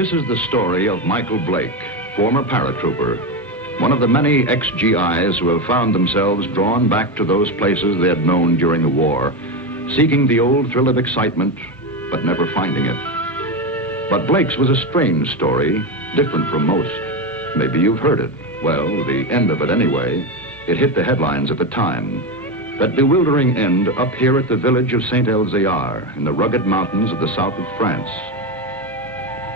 This is the story of Michael Blake, former paratrooper, one of the many ex-GIs who have found themselves drawn back to those places they had known during the war, seeking the old thrill of excitement, but never finding it. But Blake's was a strange story, different from most. Maybe you've heard it. Well, the end of it anyway. It hit the headlines at the time. That bewildering end up here at the village of Saint-Elzéar in the rugged mountains of the south of France.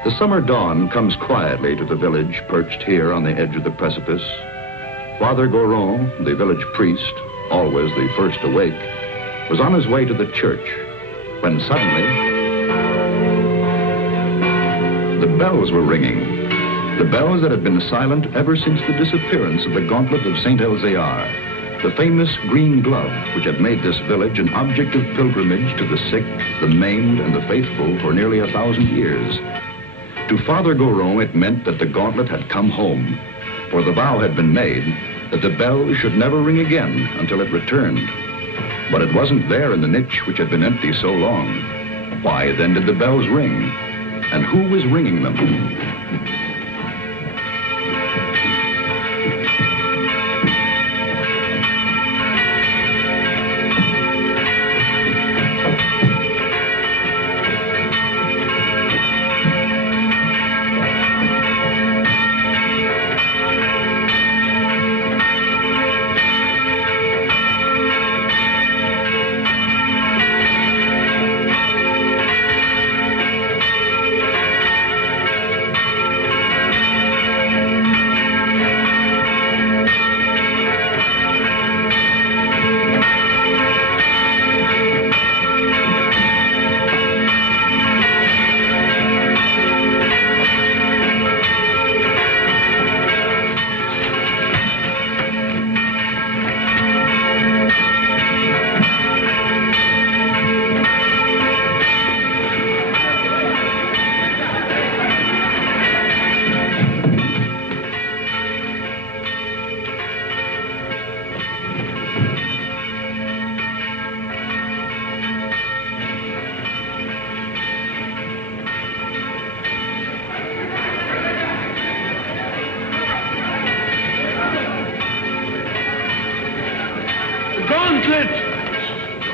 The summer dawn comes quietly to the village perched here on the edge of the precipice. Father Goron, the village priest, always the first awake, was on his way to the church when suddenly the bells were ringing. The bells that had been silent ever since the disappearance of the gauntlet of Saint-Elzéar, the famous green glove which had made this village an object of pilgrimage to the sick, the maimed, and the faithful for nearly 1,000 years. To Father Goron, it meant that the gauntlet had come home, for the vow had been made that the bell should never ring again until it returned. But it wasn't there in the niche which had been empty so long. Why then did the bells ring? And who was ringing them?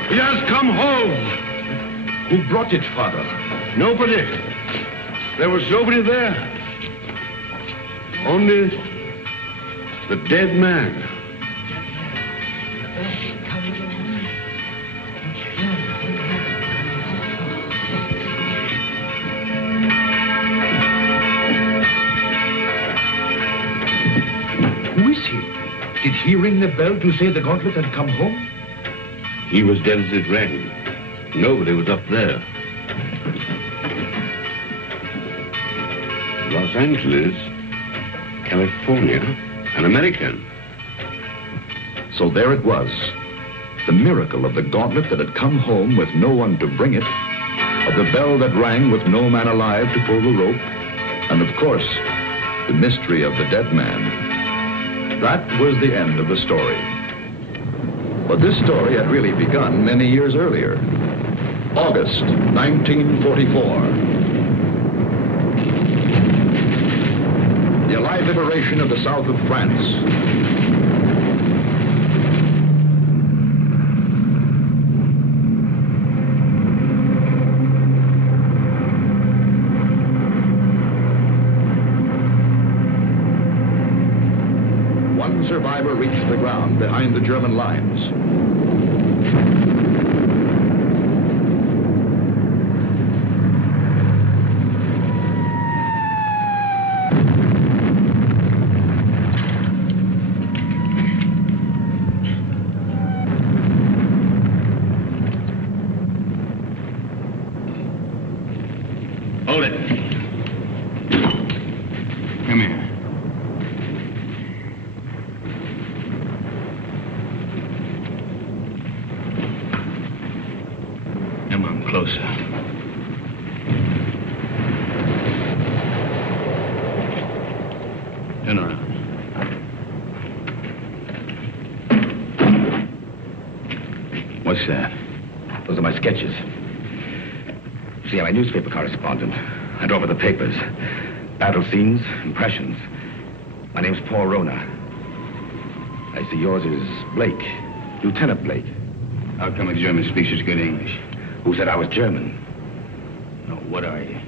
He has come home. Who brought it, Father? Nobody. There was nobody there. Only the dead man. Who is he? Did he ring the bell to say the gauntlet had come home? He was dead as it rang. Nobody was up there. Los Angeles, California, an American. So there it was. The miracle of the gauntlet that had come home with no one to bring it, of the bell that rang with no man alive to pull the rope, and of course, the mystery of the dead man. That was the end of the story. But this story had really begun many years earlier. August 1944. The Allied liberation of the south of France. One survivor reached the ground behind the German lines. Hold it. Come here. Come on, closer. Turn around. What's that? Those are my sketches. See, I'm a newspaper correspondent. I drove over the papers. Battle scenes, impressions. My name's Paul Rona. I see yours is Blake. Lieutenant Blake. How come a German speaks such good English? Who said I was German? No, what are you?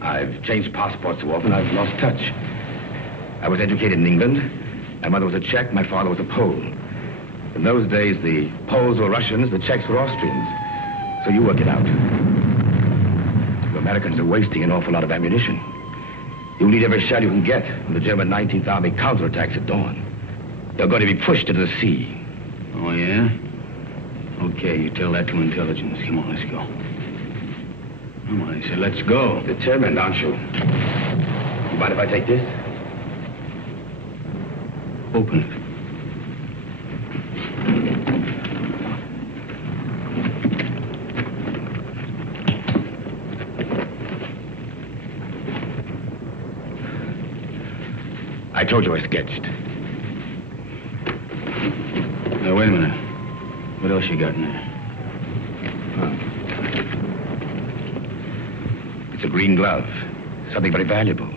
I've changed passports so often I've lost touch. I was educated in England. My mother was a Czech, my father was a Pole. In those days, the Poles were Russians, the Czechs were Austrians. So you work it out. You Americans are wasting an awful lot of ammunition. You need every shell you can get when the German 19th Army counterattacks at dawn. You're going to be pushed into the sea. Oh, yeah? Okay, you tell that to intelligence. Come on, let's go. Come on, I said, let's go. Determined, aren't you? You mind if I take this? Open it. I told you I sketched. Now, wait a minute. What else you got in there? It's a green glove. Something very valuable.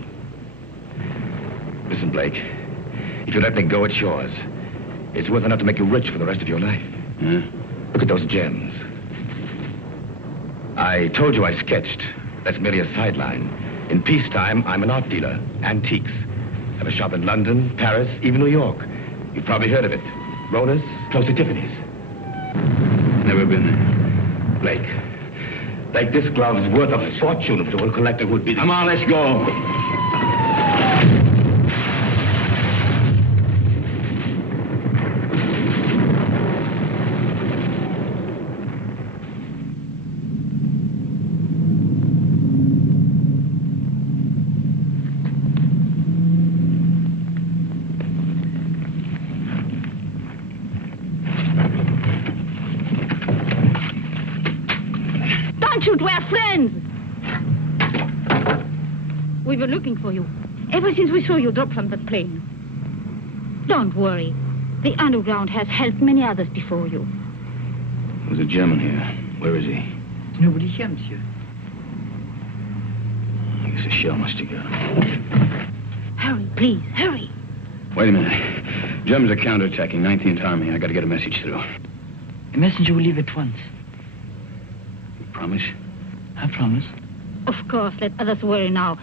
Listen, Blake. If you let me go, it's yours. It's worth enough to make you rich for the rest of your life. Huh? Look at those gems. I told you I sketched. That's merely a sideline. In peacetime, I'm an art dealer. Antiques. I have a shop in London, Paris, even New York. You've probably heard of it. Rona's, close to Tiffany's. Never been there. Blake, this glove is worth a fortune to a collector who would be... Come on, let's go. Shoot, we're friends. We were looking for you ever since we saw you drop from the plane. Don't worry. The underground has helped many others before you. There's a German here. Where is he? Nobody here, monsieur. I guess a shell must have got him. Hurry, please, hurry. Wait a minute. Germans are counterattacking 19th Army. I got to get a message through. A messenger will leave at once. Promise? I promise. Of course, let others worry now.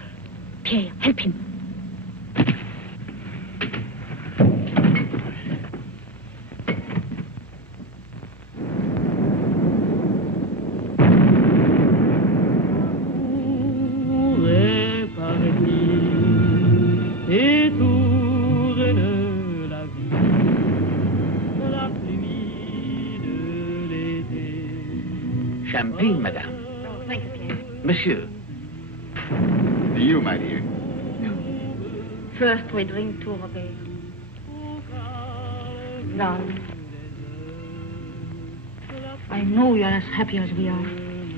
Pierre, help him. Champagne, madame. Oh, thank you, Pierre. Monsieur. You, my dear. First, we drink to Robert. Darling, I know you're as happy as we are.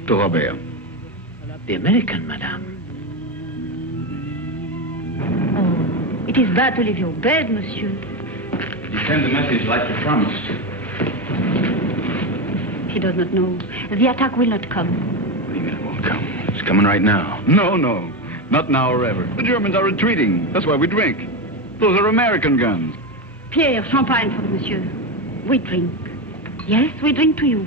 To Robert. The American, madame. Oh, it is bad to leave your bed, monsieur. You send the message like you promised. He does not know. The attack will not come. What do you mean it won't come? It's coming right now. No. Not now or ever. The Germans are retreating. That's why we drink. Those are American guns. Pierre, champagne for monsieur. We drink. Yes, we drink to you.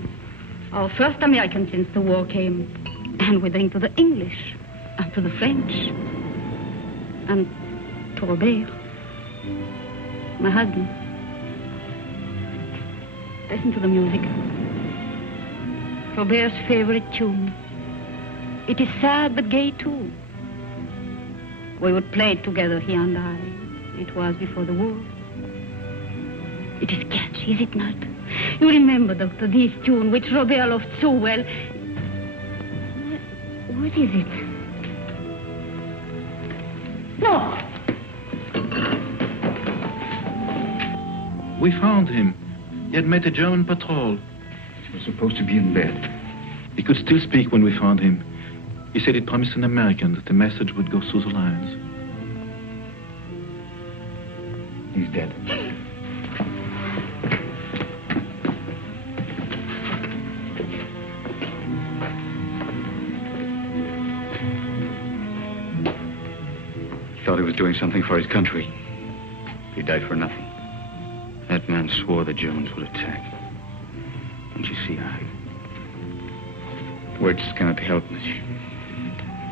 Our first American since the war came. And we drink to the English. And to the French. And to Robert. My husband. Listen to the music. Robert's favorite tune. It is sad but gay too. We would play it together, he and I. It was before the war. It is catchy, is it not? You remember, Doctor, this tune which Robert loved so well. What is it? No! We found him. He had met a German patrol. He was supposed to be in bed. He could still speak when we found him. He said he promised an American that the message would go through the lines. He's dead. he was doing something for his country. He died for nothing. That man swore the Germans would attack. Don't you see, words cannot help, monsieur.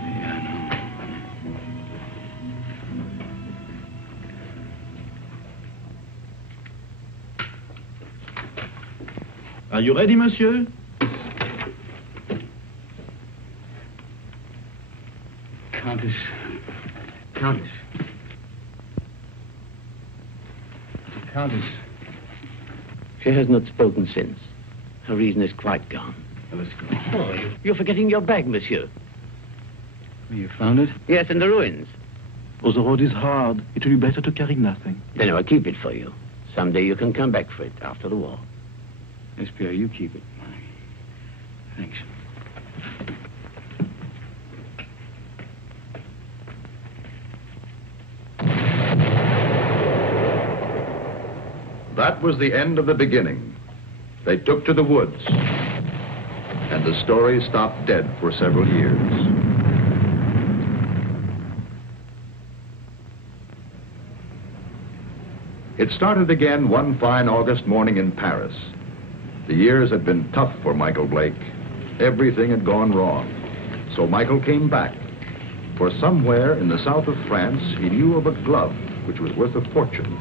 Yeah, I know. Are you ready, monsieur? Countess. She has not spoken since. Her reason is quite gone. Well, let's go. Oh, you're forgetting your bag, monsieur. You found it? Yes, in the ruins. Oh, the road is hard. It will be better to carry nothing. Then I'll keep it for you. Someday you can come back for it after the war. Yes, Pierre, you keep it. Thanks. That was the end of the beginning. They took to the woods, and the story stopped dead for several years. It started again one fine August morning in Paris. The years had been tough for Michael Blake. Everything had gone wrong. So Michael came back. For somewhere in the south of France, he knew of a glove which was worth a fortune.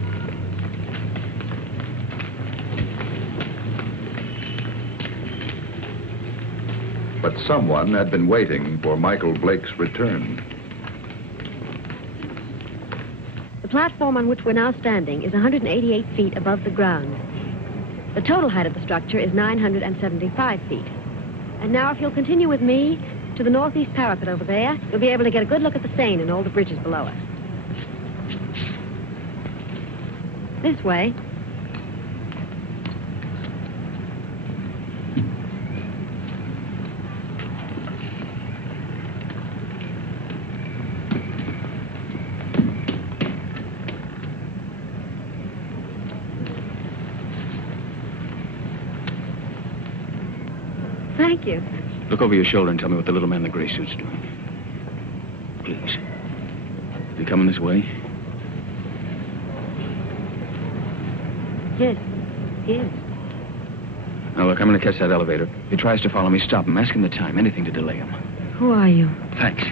But someone had been waiting for Michael Blake's return. The platform on which we're now standing is 188 feet above the ground. The total height of the structure is 975 feet. And now if you'll continue with me to the northeast parapet over there, you'll be able to get a good look at the Seine and all the bridges below us. This way. Thank you. Look over your shoulder and tell me what the little man in the gray suit's doing. Please. Is he coming this way? Yes, he is. Now, look, I'm going to catch that elevator. If he tries to follow me, stop him. Ask him the time. Anything to delay him. Who are you? Thanks.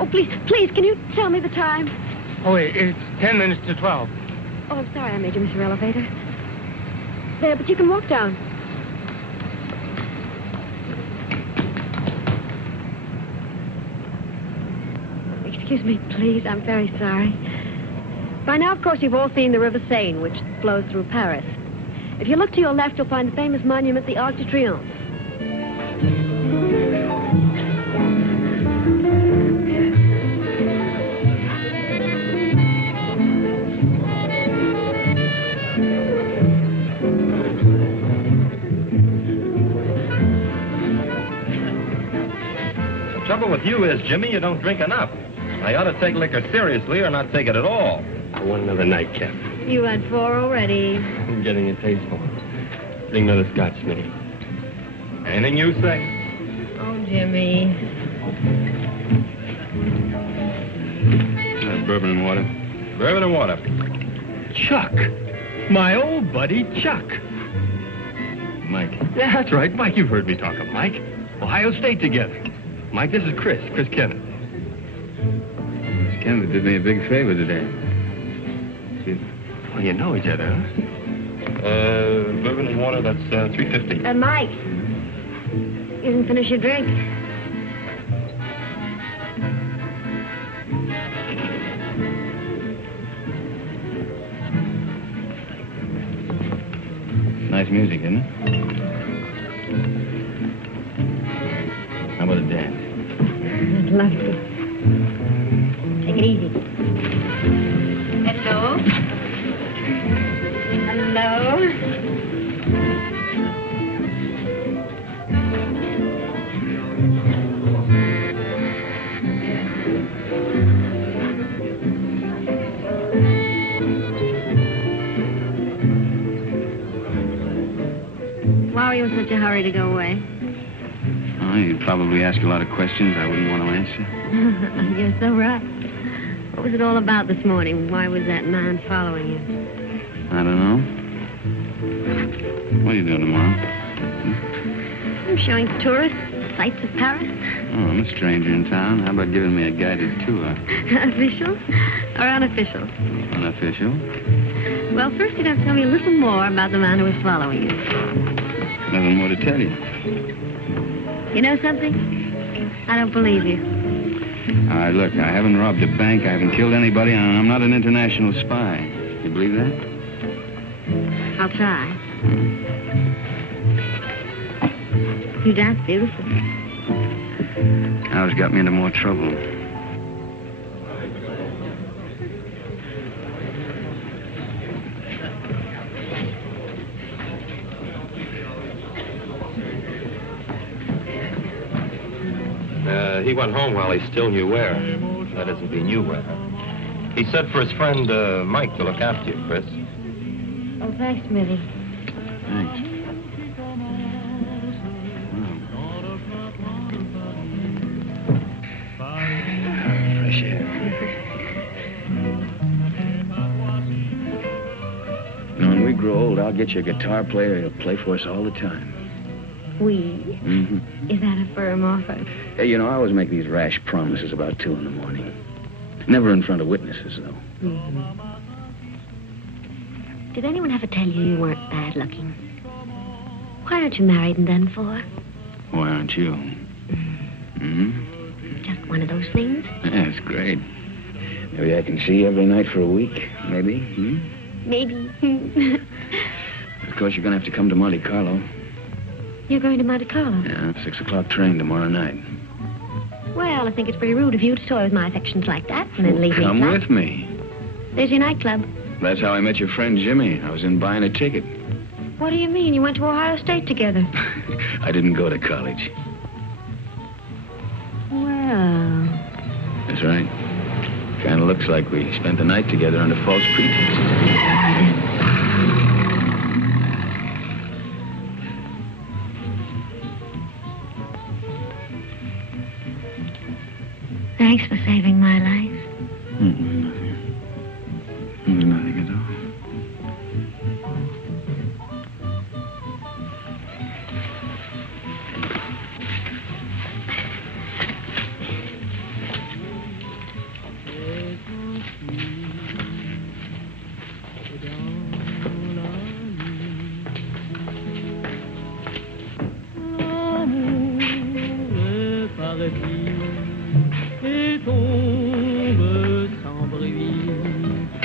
Oh, please, can you tell me the time? Oh, it's 10 minutes to 12. Oh, I'm sorry I made you miss your elevator. There, but you can walk down. Excuse me, please. I'm very sorry. By now, of course, you've all seen the River Seine, which flows through Paris. If you look to your left, you'll find the famous monument, the Arc de Triomphe. The trouble with you is, Jimmy, you don't drink enough. I ought to take liquor seriously or not take it at all. I want another nightcap. You had 4 already. I'm getting a taste for it. Bring another scotch, Smitty. Anything you say. Oh, Jimmy. Bourbon and water. Bourbon and water. Chuck. My old buddy, Chuck. Mike. Yeah, that's right. Mike, you've heard me talk of Mike. Ohio State together. Mike, this is Chris Kenneth. Miss Kennedy did me a big favor today. See? Well, you know each other, huh? Bourbon and water, that's $3.50. Mike, you didn't finish your drink. Nice music, isn't it? How about a dance? I'd love to. Take it easy. Hello? Hello? Why are you in such a hurry? hurry to go away? Oh, you'd probably ask a lot of questions I wouldn't want to answer. You're so right. What was it all about this morning? Why was that man following you? I don't know. What are you doing tomorrow? I'm showing tourists sights of Paris. Oh, I'm a stranger in town. How about giving me a guided tour? Official or unofficial? Unofficial. Well, first you'd have to tell me a little more about the man who was following you. Nothing more to tell you. You know something? I don't believe you. All right, look, I haven't robbed a bank, I haven't killed anybody, and I'm not an international spy. You believe that? I'll try. You dance beautifully. Now it's got me into more trouble. He went home while he still knew where. That isn't, he knew where. He said for his friend, Mike, to look after you, Chris. Oh, thanks, Millie. Thanks. Fresh air. When we grow old, I'll get you a guitar player who'll play for us all the time. We? Mm-hmm. Is that a firm offer? Hey, you know, I always make these rash promises about 2 in the morning. Never in front of witnesses, though. Mm-hmm. Did anyone ever tell you you weren't bad looking? Why aren't you married and done for? Why aren't you? Mm-hmm. Just one of those things? Yeah, it's great. Maybe I can see you every night for a week. Maybe. Hmm? Maybe. Of course, you're going to have to come to Monte Carlo. You're going to Monte Carlo? Yeah, 6 o'clock train tomorrow night. Well, I think it's pretty rude of you to toy with my affections like that and then leave me Come flat. with me. There's your nightclub. That's how I met your friend Jimmy. I was in buying a ticket. What do you mean? You went to Ohio State together. I didn't go to college. Well... That's right. Kind of looks like we spent the night together under false pretenses. Thanks for saving my life. Nothing. Nothing at all.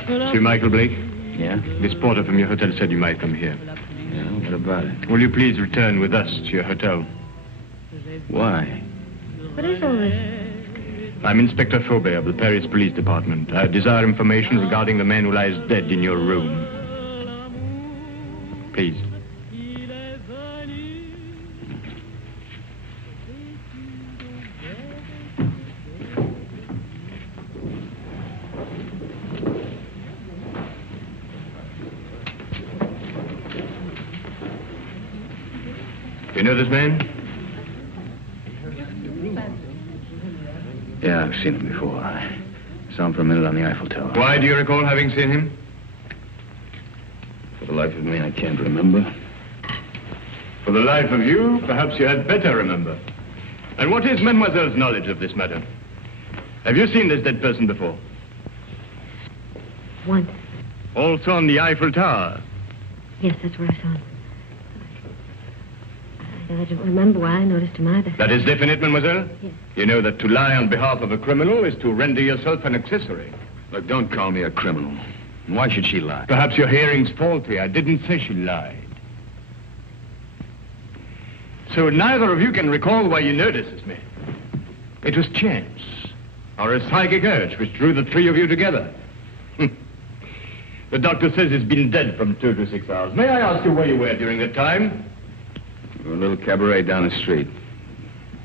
Monsieur Michael Blake? Yeah? This porter from your hotel said you might come here. Yeah, what about it? Will you please return with us to your hotel? Why? What is all this? I'm Inspector Faubert of the Paris Police Department. I desire information regarding the man who lies dead in your room. Please. You know this man? Yeah, I've seen him before. I saw him for a minute on the Eiffel Tower. Why do you recall having seen him? For the life of me, I can't remember. For the life of you, perhaps you had better remember. And what is Mademoiselle's knowledge of this matter? Have you seen this dead person before? Once. Also on the Eiffel Tower? Yes, that's where I saw him. I don't remember why I noticed him either. That is definite, mademoiselle? Yes. You know that to lie on behalf of a criminal is to render yourself an accessory. Look, don't call me a criminal. Why should she lie? Perhaps your hearing's faulty. I didn't say she lied. So neither of you can recall why you noticed me. It was chance, or a psychic urge which drew the 3 of you together. The doctor says he's been dead from 2 to 6 hours. May I ask you where you were during that time? A little cabaret down the street.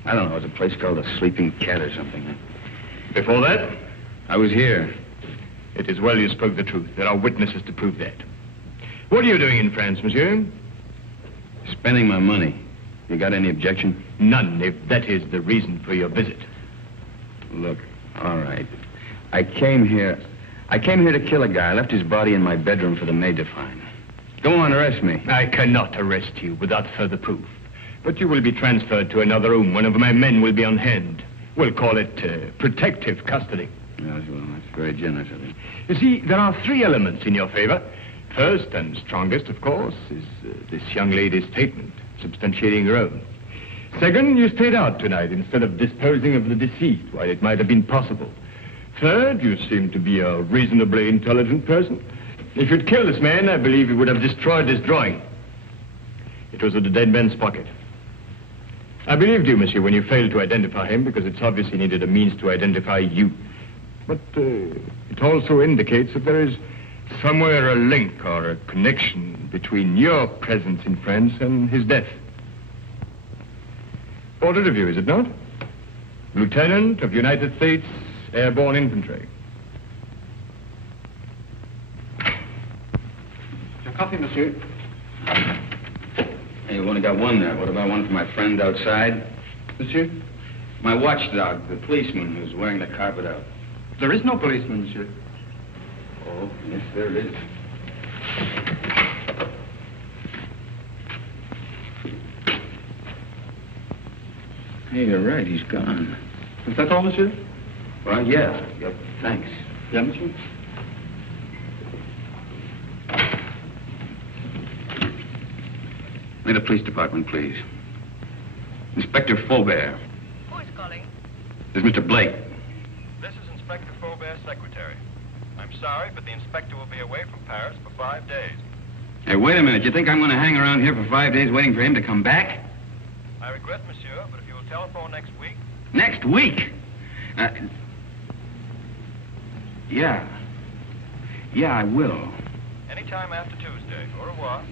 I don't know, it was a place called the Sleeping Cat or something. Before that? I was here. It is well you spoke the truth. There are witnesses to prove that. What are you doing in France, monsieur? Spending my money. You got any objection? None, if that is the reason for your visit. Look, all right. I came here to kill a guy. I left his body in my bedroom for the maid to find. Go on, arrest me. I cannot arrest you without further proof. But you will be transferred to another room. One of my men will be on hand. We'll call it protective custody. Yes, well, that's very generous of you. You see, there are 3 elements in your favor. First and strongest, of course, is this young lady's statement, substantiating her own. Second, you stayed out tonight instead of disposing of the deceased while it might have been possible. Third, you seem to be a reasonably intelligent person. If you'd killed this man, I believe you would have destroyed this drawing. It was in the dead man's pocket. I believed you, monsieur, when you failed to identify him, because it's obvious he needed a means to identify you. But it also indicates that there is somewhere a link or a connection between your presence in France and his death. Portrait of you, is it not? Lieutenant of United States Airborne Infantry. Your coffee, monsieur. Hey, you've only got one there. What about one for my friend outside? Monsieur? My watchdog, the policeman who's wearing the carpet out. There is no policeman, monsieur. Oh, yes, there is. Hey, you're right. He's gone. Is that all, monsieur? Well, yeah. Yep. Thanks. Yeah, monsieur? May the police department, please. Inspector Faubert. Who is calling? This is Mr. Blake. This is Inspector Faubert's secretary. I'm sorry, but the inspector will be away from Paris for 5 days. Hey, wait a minute. You think I'm going to hang around here for 5 days waiting for him to come back? I regret, monsieur, but if you will telephone next week... Next week? Yeah. Yeah, I will. Anytime after Tuesday. Au revoir.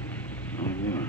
Au revoir.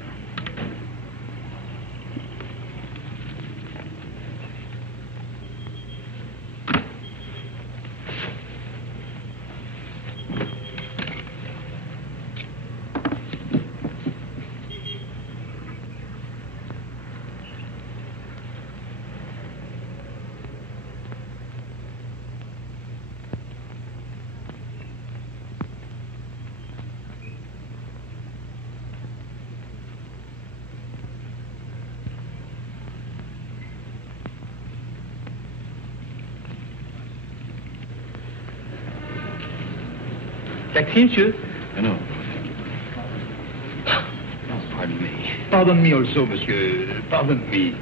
Taxi, monsieur? No. Oh, pardon me. Pardon me also, monsieur. Pardon me.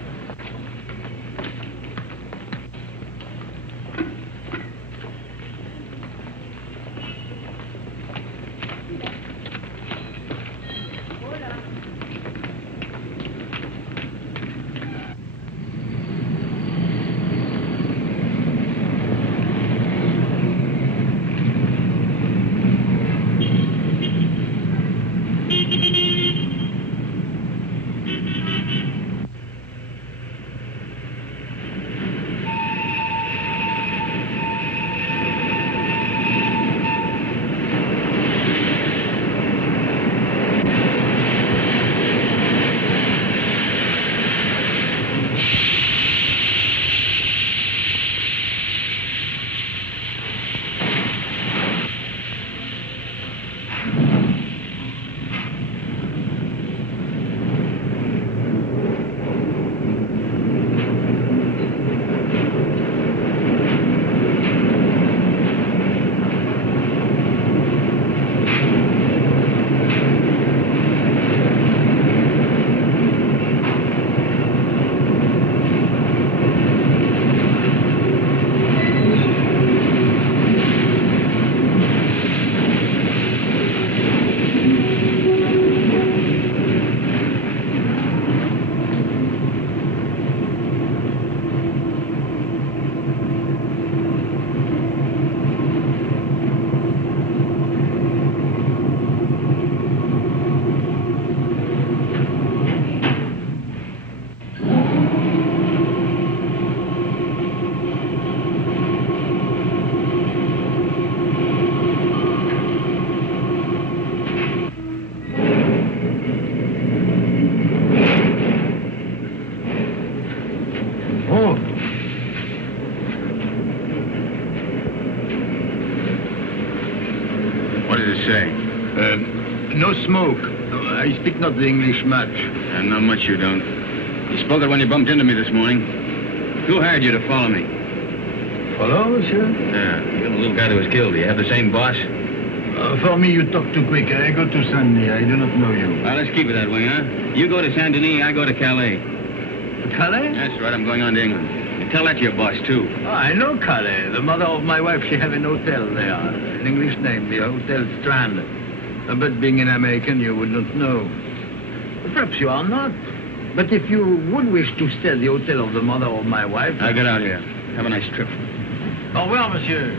Oh. What does it say? No smoke. I speak not the English much. Not much you don't. You spoke it when you bumped into me this morning. Who hired you to follow me? Follow, monsieur? Yeah, you're the little guy that was killed. Do you have the same boss? For me, you talk too quick. I go to Saint-Denis. I do not know you. Well, let's keep it that way, huh? You go to Saint-Denis, I go to Calais. Calais? That's right, I'm going on to England. And tell that to your boss, too. Oh, I know Calais. The mother of my wife, she have an hotel there. An English name, the Hotel Strand. But being an American, you would not know. Perhaps you are not. But if you would wish to stay at the hotel of the mother of my wife... I'll get out here. Have a nice trip. Au revoir, monsieur.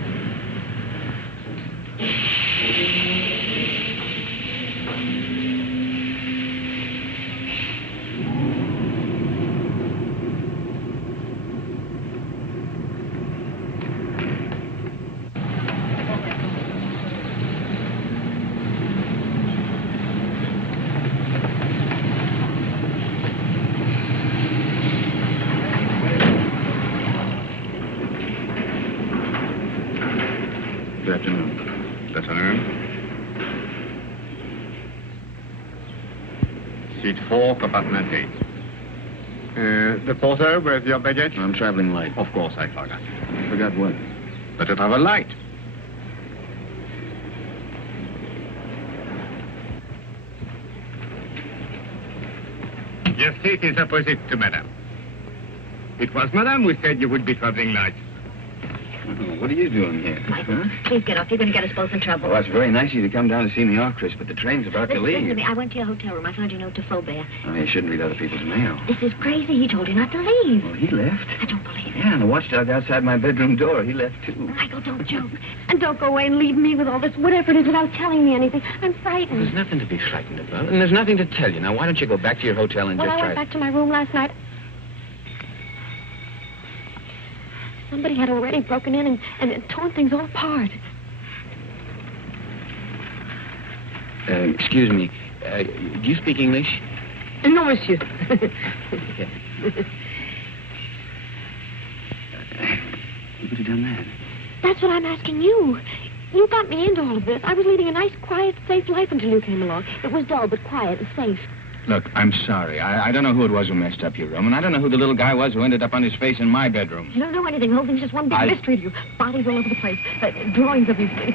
Good afternoon. That's an room. Seat 4, compartment 8. The porter, where's your baggage? I'm traveling light. Of course, I forgot. Forgot what? But to travel light. Your seat is opposite to Madame. It was Madame who said you would be traveling light. What are you doing here? Michael, please get off. You're going to get us both in trouble. Well, that's very nice of you to come down to see me off, Chris, but the train's about to Listen leave. to me. I went to your hotel room. I found your note to Faubert. Oh, you shouldn't read other people's mail. This is crazy. He told you not to leave. Well, he left. I don't believe it. Yeah, and the watchdog outside my bedroom door, he left, too. Michael, don't joke. And don't go away and leave me with all this, whatever it is, without telling me anything. I'm frightened. There's nothing to be frightened about, and there's nothing to tell you. Now, why don't you go back to your hotel and When just I try... went back to my room last night, somebody had already broken in and torn things all apart. Excuse me. Do you speak English? No, monsieur. Who could have done that? That's what I'm asking you. You got me into all of this. I was leading a nice, quiet, safe life until you came along. It was dull, but quiet and safe. Look, I'm sorry. I don't know who it was who messed up your room, and I don't know who the little guy was who ended up on his face in my bedroom. You don't know anything. The whole thing's just one big mystery to you. Bodies all over the place. Drawings of his face.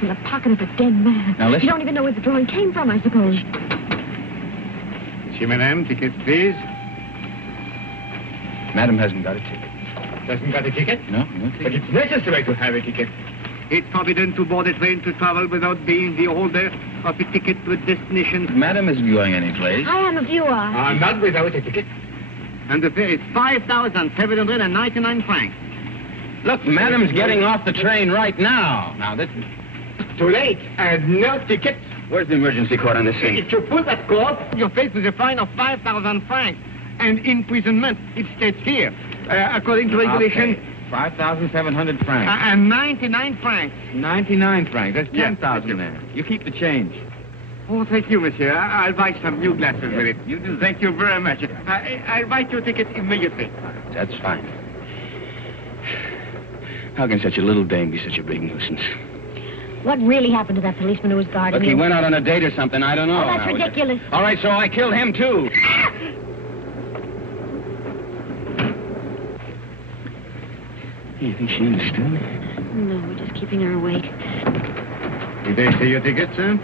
In the pocket of a dead man. Now, listen. You don't even know where the drawing came from, I suppose. Monsieur, Madame, tickets, please. Madam hasn't got a ticket. Doesn't got a ticket? No ticket. But it's necessary to have a ticket. It's forbidden to board a train to travel without being the holder of a ticket to a destination. Madam isn't going anyplace. I am if you are. Not without a ticket. And the fare is 5,799 francs. Look, Madam's getting off the train right now. Now, this... Too late. And no ticket. Where's the emergency cord on this thing? If you pull that cord, you're faced with a fine of 5,000 francs. And imprisonment. It states here, according to regulation... Okay. 5,700 francs. And 99 francs. 99 francs. That's Yes, 10,000 there. You keep the change. Oh, thank you, monsieur. I'll buy some new glasses with it. You do. Thank you very much. I'll write your ticket immediately. That's fine. How can such a little dame be such a big nuisance? What really happened to that policeman who was guarding Look, he you? went out on a date or something. I don't know. Oh, that's ridiculous. All right, so I killed him, too. You think she understood? No, we're just keeping her awake. Did they see your ticket, sir?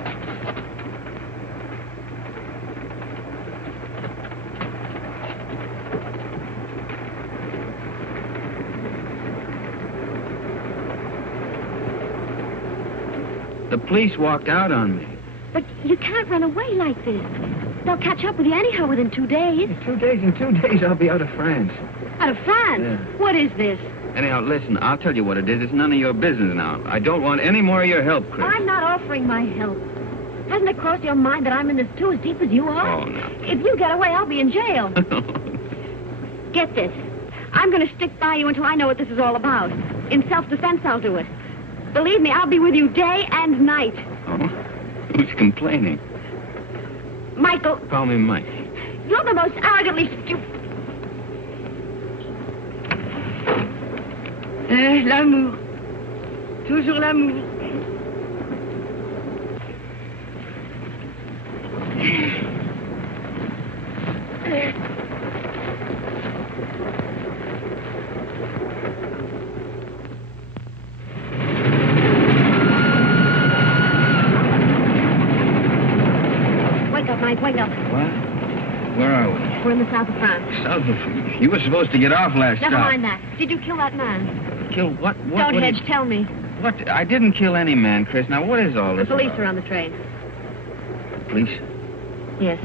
The police walked out on me. But you can't run away like this. They'll catch up with you anyhow within 2 days. In 2 days, I'll be out of France. Out of France? Yeah. What is this? Anyhow, listen, I'll tell you what it is. It's none of your business now. I don't want any more of your help, Chris. I'm not offering my help. Hasn't it crossed your mind that I'm in this too as deep as you are? Oh, no. If you get away, I'll be in jail. Get this. I'm going to stick by you until I know what this is all about. In self-defense, I'll do it. Believe me, I'll be with you day and night. Oh? Who's complaining? Michael. Call me Mike. You're the most arrogantly stupid... L'amour. Toujours l'amour. Wake up, Mike, wake up. What? Where are we? We're in the south of France. South of... You were supposed to get off last Never stop. mind that. Did you kill that man? Kill what? Don't what hedge, tell me. What? I didn't kill any man, Chris. Now, what is all The this police about? are on the train. Police? Yes.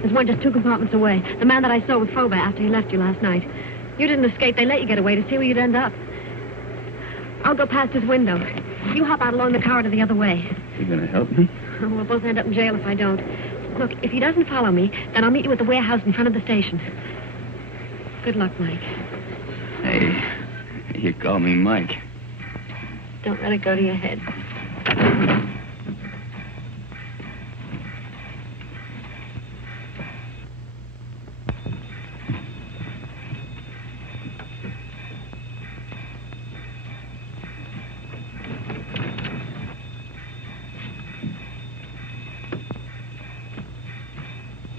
There's one just 2 compartments away. The man that I saw with Faubert after he left you last night. You didn't escape. They let you get away to see where you'd end up. I'll go past his window. You hop out along the corridor the other way. You gonna help me? We'll both end up in jail if I don't. Look, if he doesn't follow me, then I'll meet you at the warehouse in front of the station. Good luck, Mike. Hey, you call me Mike. Don't let it go to your head.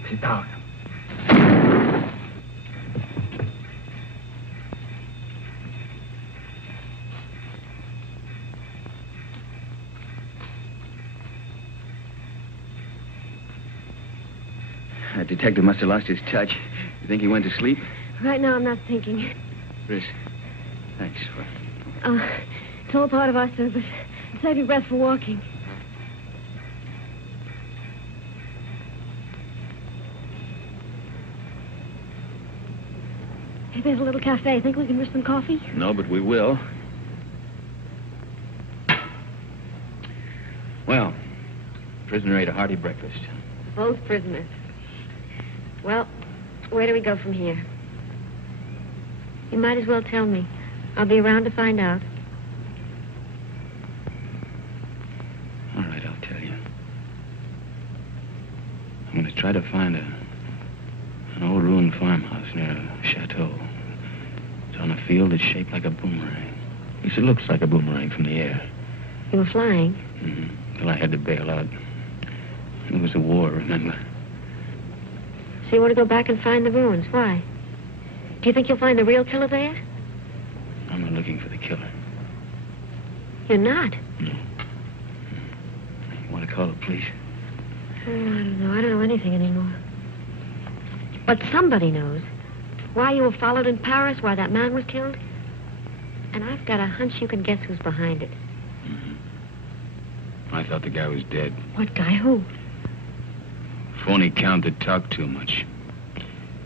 Sit down. That detective must have lost his touch. You think he went to sleep? Right now, I'm not thinking. Chris, thanks for... It's all part of our service. Save your breath for walking. Hey, there's a little cafe. Think we can risk some coffee? No, but we will. Well, prisoner ate a hearty breakfast. Both prisoners. Well, where do we go from here? You might as well tell me. I'll be around to find out. All right, I'll tell you. I'm going to try to find an old ruined farmhouse near a chateau. It's on a field that's shaped like a boomerang. At least it looks like a boomerang from the air. You were flying? Mm-hmm. Till I had to bail out. It was a war, remember? So you want to go back and find the ruins? Why? Do you think you'll find the real killer there? I'm not looking for the killer. You're not? No. You want to call the police? Oh, I don't know. I don't know anything anymore. But somebody knows. Why you were followed in Paris, why that man was killed. And I've got a hunch you can guess who's behind it. I thought the guy was dead. What guy? Who? Phony count that talked too much.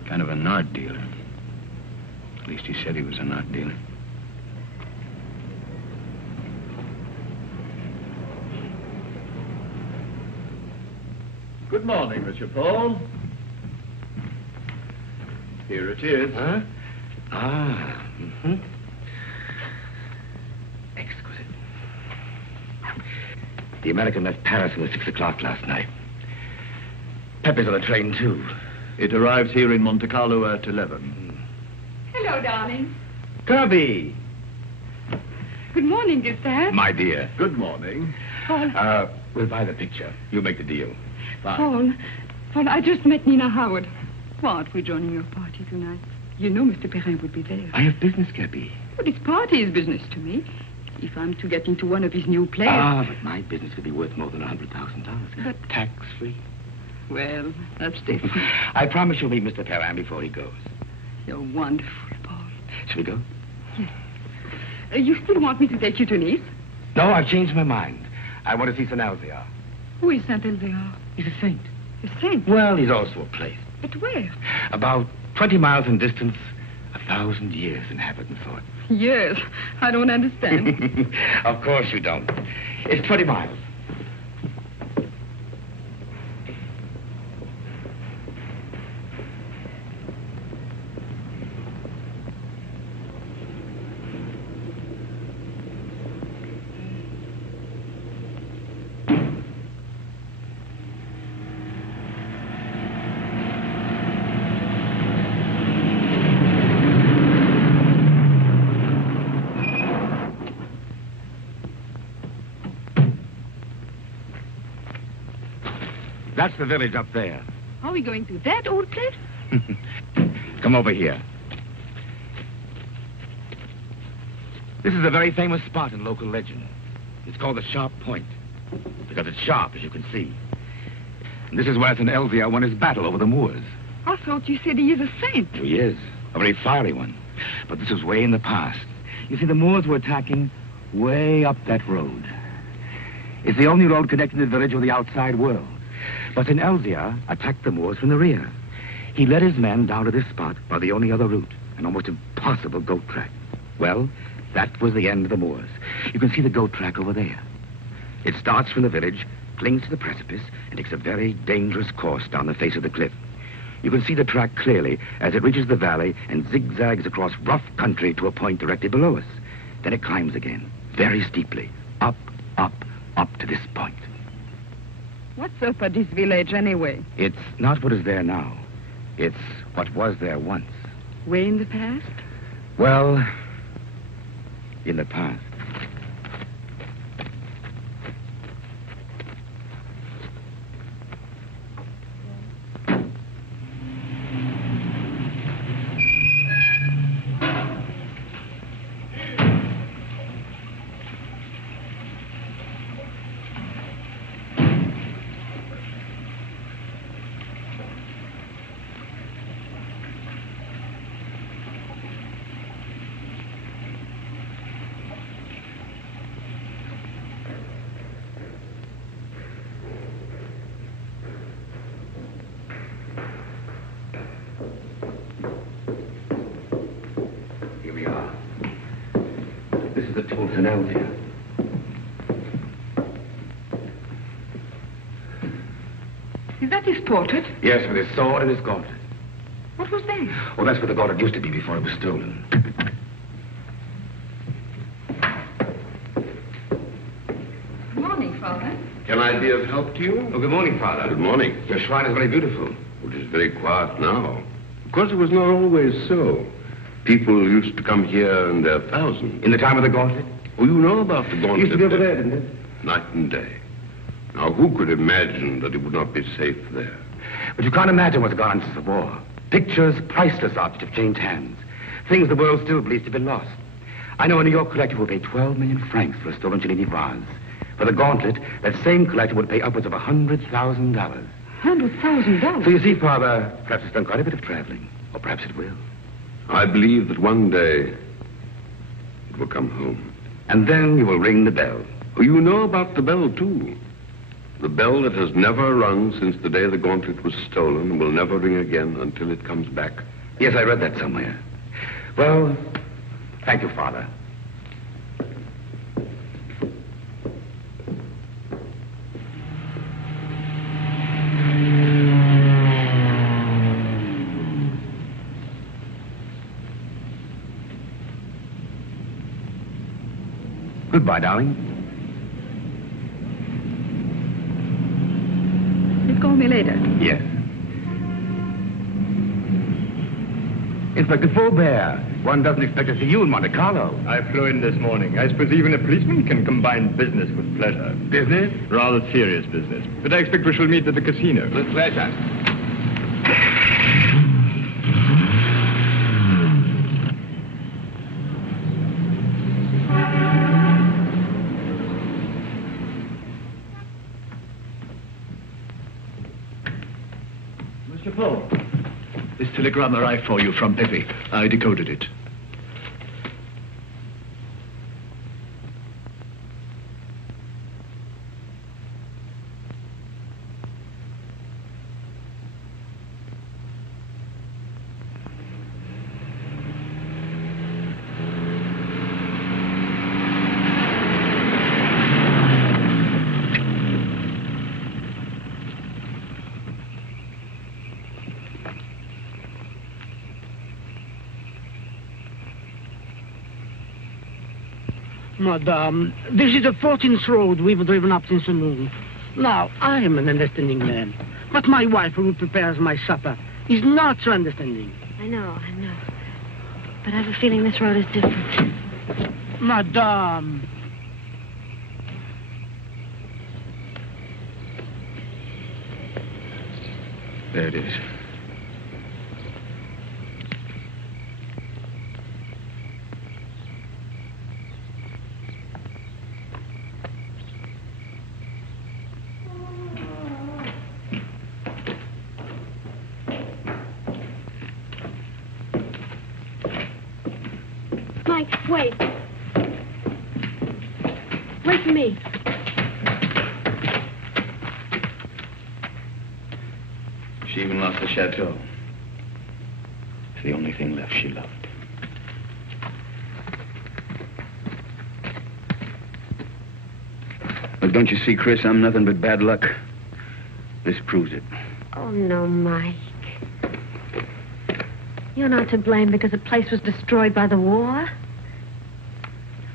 Kind of an art dealer. At least he said he was an art dealer. Good morning, Monsieur Paul. Here it is. Huh? Ah, mm-hmm. Exquisite. The American left Paris at 6 o'clock last night. Pepe's on the train, too. It arrives here in Monte Carlo at 11. Hello, darling. Kirby! Good morning, Gustave. My dear. Good morning. Paul. We'll buy the picture. You make the deal. Fine. Paul, I just met Nina Howard. Why aren't we joining your party tonight? You know Mr. Perrin would be there. I have business, Kirby. But his party is business to me. If I'm to get into one of his new plays... But my business could be worth more than $100,000. But... Tax-free. Well, that's different. I promise you'll meet Mr. Perrin before he goes. You're wonderful, Paul. Shall we go? Yes. You still want me to take you to Nice? No, I've changed my mind. I want to see Saint Alvear. Who is Saint Alvear? He's a saint. A saint? Well, he's also a place. But where? About 20 miles in distance, 1,000 years in habit and thought. Yes, I don't understand. Of course you don't. It's 20 miles. That's the village up there. Are we going to that old place? Come over here. This is a very famous spot in local legend. It's called the Sharp Point, because it's sharp, as you can see. And this is where St. Elzia won his battle over the Moors. I thought you said he is a saint. He is, a very fiery one. But this was way in the past. You see, the Moors were attacking way up that road. It's the only road connecting the village with the outside world. But St. Elzia attacked the Moors from the rear. He led his men down to this spot by the only other route, an almost impossible goat track. Well, that was the end of the Moors. You can see the goat track over there. It starts from the village, clings to the precipice, and takes a very dangerous course down the face of the cliff. You can see the track clearly as it reaches the valley and zigzags across rough country to a point directly below us. Then it climbs again, very steeply, up, up, up to this point. What's up at this village, anyway? It's not what is there now. It's what was there once. Way in the past? Well, in the past. Is that his portrait? Yes, with his sword and his gauntlet. What was that? Oh, that's where the gauntlet used to be before it was stolen. Good morning, Father. Can I be of help to you? Oh, good morning, Father. Good morning. Your shrine is very beautiful. It is very quiet now. Of course, it was not always so. People used to come here in their thousands. In the time of the gauntlet? Oh, you know about the gauntlet. It used to be over there, didn't it? Night and day. Now, who could imagine that it would not be safe there? But you can't imagine what's gone on since the war. Pictures, priceless objects have changed hands. Things the world still believes to be lost. I know a New York collector will pay 12 million francs for a stolen Cellini vase. For the gauntlet, that same collector would pay upwards of $100,000. $100,000? So you see, Father, perhaps it's done quite a bit of traveling. Or perhaps it will. I believe that one day it will come home. And then you will ring the bell. Oh, you know about the bell, too. The bell that has never rung since the day the gauntlet was stolen and will never ring again until it comes back. Yes, I read that somewhere. Well, thank you, Father. Goodbye, darling. You'll call me later. Yes. Inspector Faubert, one doesn't expect to see you in Monte Carlo. I flew in this morning. I suppose even a policeman can combine business with pleasure. Business? Rather serious business. But I expect we shall meet at the casino. With pleasure. Mr. Paul, this telegram arrived for you from Pepe. I decoded it. Madame, this is the 14th road we've driven up since noon. Now, I am an understanding man, but my wife, who prepares my supper, is not so understanding. I know. But I have a feeling this road is different. Madame. There it is. Mike, wait. Wait for me. She even lost the chateau. It's the only thing left she loved. But don't you see, Chris, I'm nothing but bad luck. This proves it. Oh, no, Mike. You're not to blame because the place was destroyed by the war.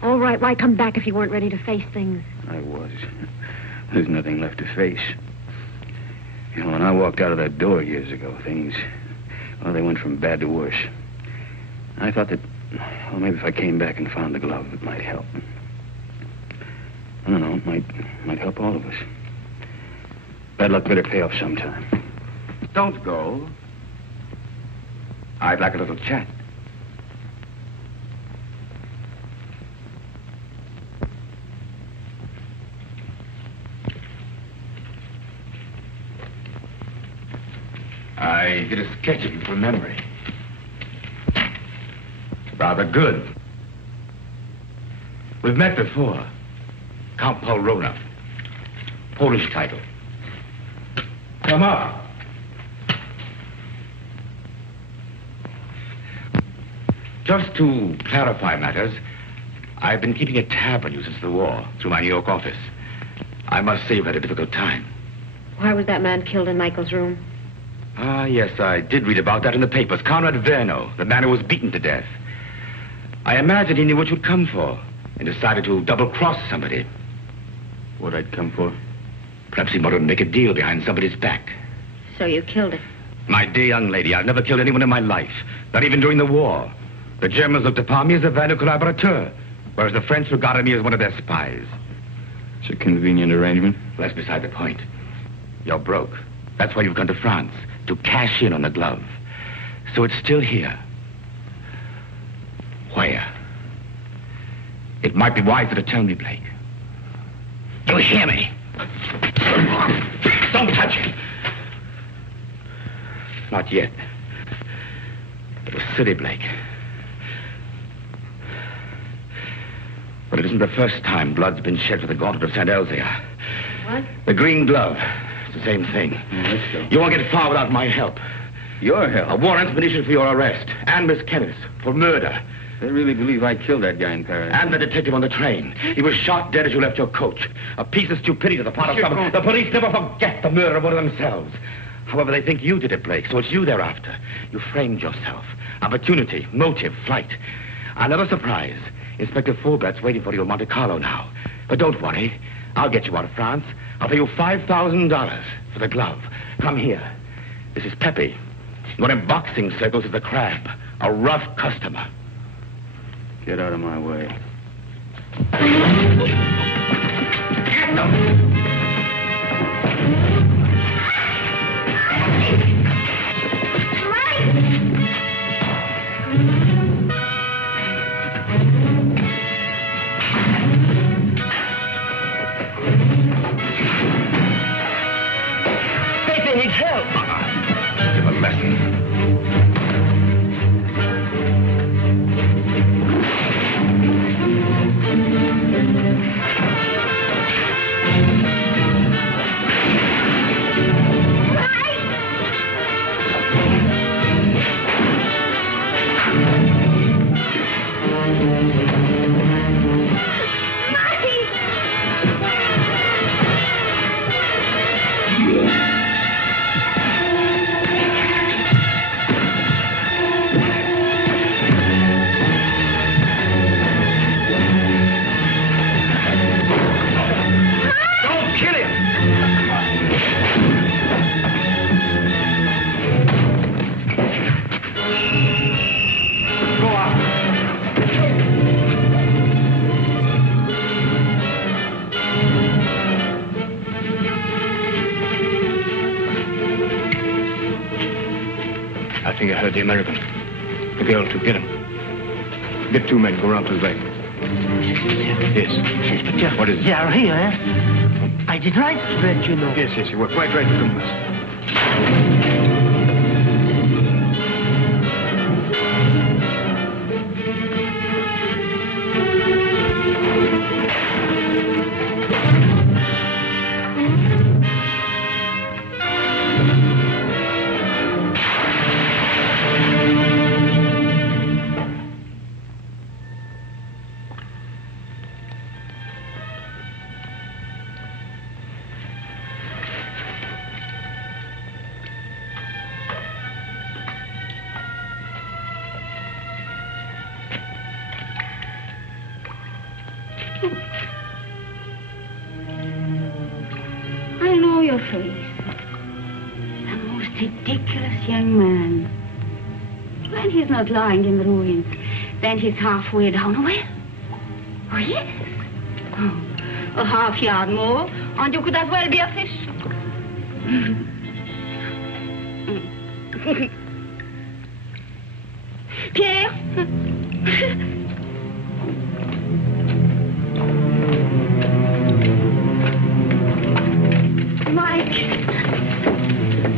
All right, why come back if you weren't ready to face things? I was. There's nothing left to face. You know, when I walked out of that door years ago, things, well, they went from bad to worse. I thought that, well, maybe if I came back and found the glove, it might help. I don't know, it might help all of us. Bad luck better pay off sometime. Don't go. I'd like a little chat. I did a sketch of you from memory. Rather good. We've met before. Count Polrona. Polish title. Come up. Just to clarify matters, I've been keeping a tab on you since the war, through my New York office. I must say you've had a difficult time. Why was that man killed in Michael's room? Ah, yes, I did read about that in the papers. Conrad Verno, the man who was beaten to death. I imagined he knew what you'd come for and decided to double-cross somebody. What I'd come for? Perhaps he wanted to make a deal behind somebody's back. So you killed him? My dear young lady, I've never killed anyone in my life, not even during the war. The Germans looked upon me as a valuable collaborateur, whereas the French regarded me as one of their spies. It's a convenient arrangement. Well, that's beside the point. You're broke. That's why you've gone to France, to cash in on the glove. So it's still here. Where? It might be wiser to tell me, Blake. You hear me? Don't touch it. Not yet. It was silly, Blake. But it isn't the first time blood's been shed for the gauntlet of St. Elzea. What? The green glove. It's the same thing. Let's go. You won't get far without my help. Your help? A warrant's been issued for your arrest. And Miss Kenneth for murder. They really believe I killed that guy in Paris. And the detective on the train. He was shot dead as you left your coach. A piece of stupidity on the part of someone. The police never forget the murder of one of themselves. However, they think you did it, Blake, so it's you they're after. You framed yourself. Opportunity, motive, flight. Another surprise. Inspector Faubert's waiting for you in Monte Carlo now. But don't worry. I'll get you out of France. I'll pay you $5,000 for the glove. Come here. This is Pepe. What in boxing circles is the Crab. A rough customer. Get out of my way. Get them! Pepe needs help. Give a lesson. think I heard the American. The girl, too. Get him. Get 2 men. Go around to the back. Yes. Inspector. What is it? They are here, eh? I did right to let you know. Yes, you were quite right to come with us. I know your face. A most ridiculous young man. When he's not lying in the ruins, then he's halfway down a well. Oh, yes. Oh, a half yard more, and you could as well be a fish. Pierre? Mike,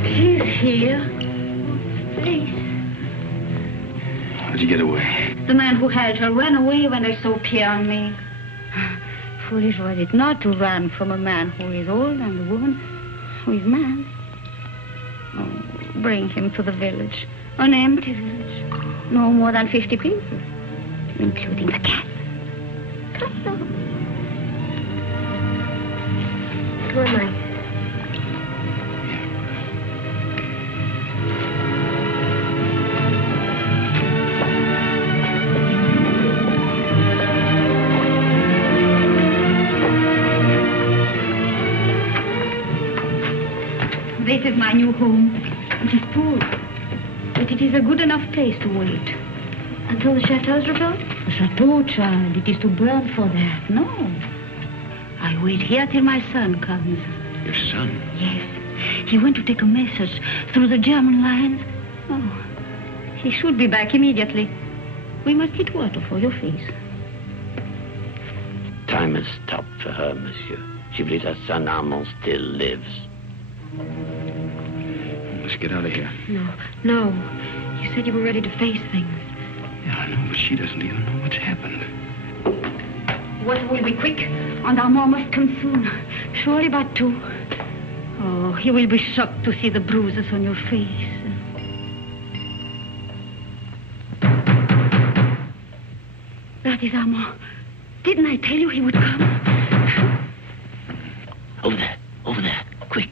she's here. Please. How'd you get away? The man who held her ran away when they saw Pierre and me. Foolish was it not to run from a man who is old and a woman who is mad. Oh, bring him to the village. An empty village. No more than 50 people, including the cat. Come on. Come on, Mike. This is my new home. It is poor, but it is a good enough place to wait. Until the chateau's rebuilt? The chateau, child, it is to burn for that. No. I wait here till my son comes. Your son? Yes. He went to take a message through the German lines. Oh, he should be back immediately. We must get water for your face. Time has stopped for her, monsieur. She believes her son Armand still lives. Let's get out of here. No. You said you were ready to face things. Yeah, I know, but she doesn't even know what's happened. Water will be quick, and Armand must come soon. Surely by 2. Oh, he will be shocked to see the bruises on your face. That is Armand. Didn't I tell you he would come? Over there, quick.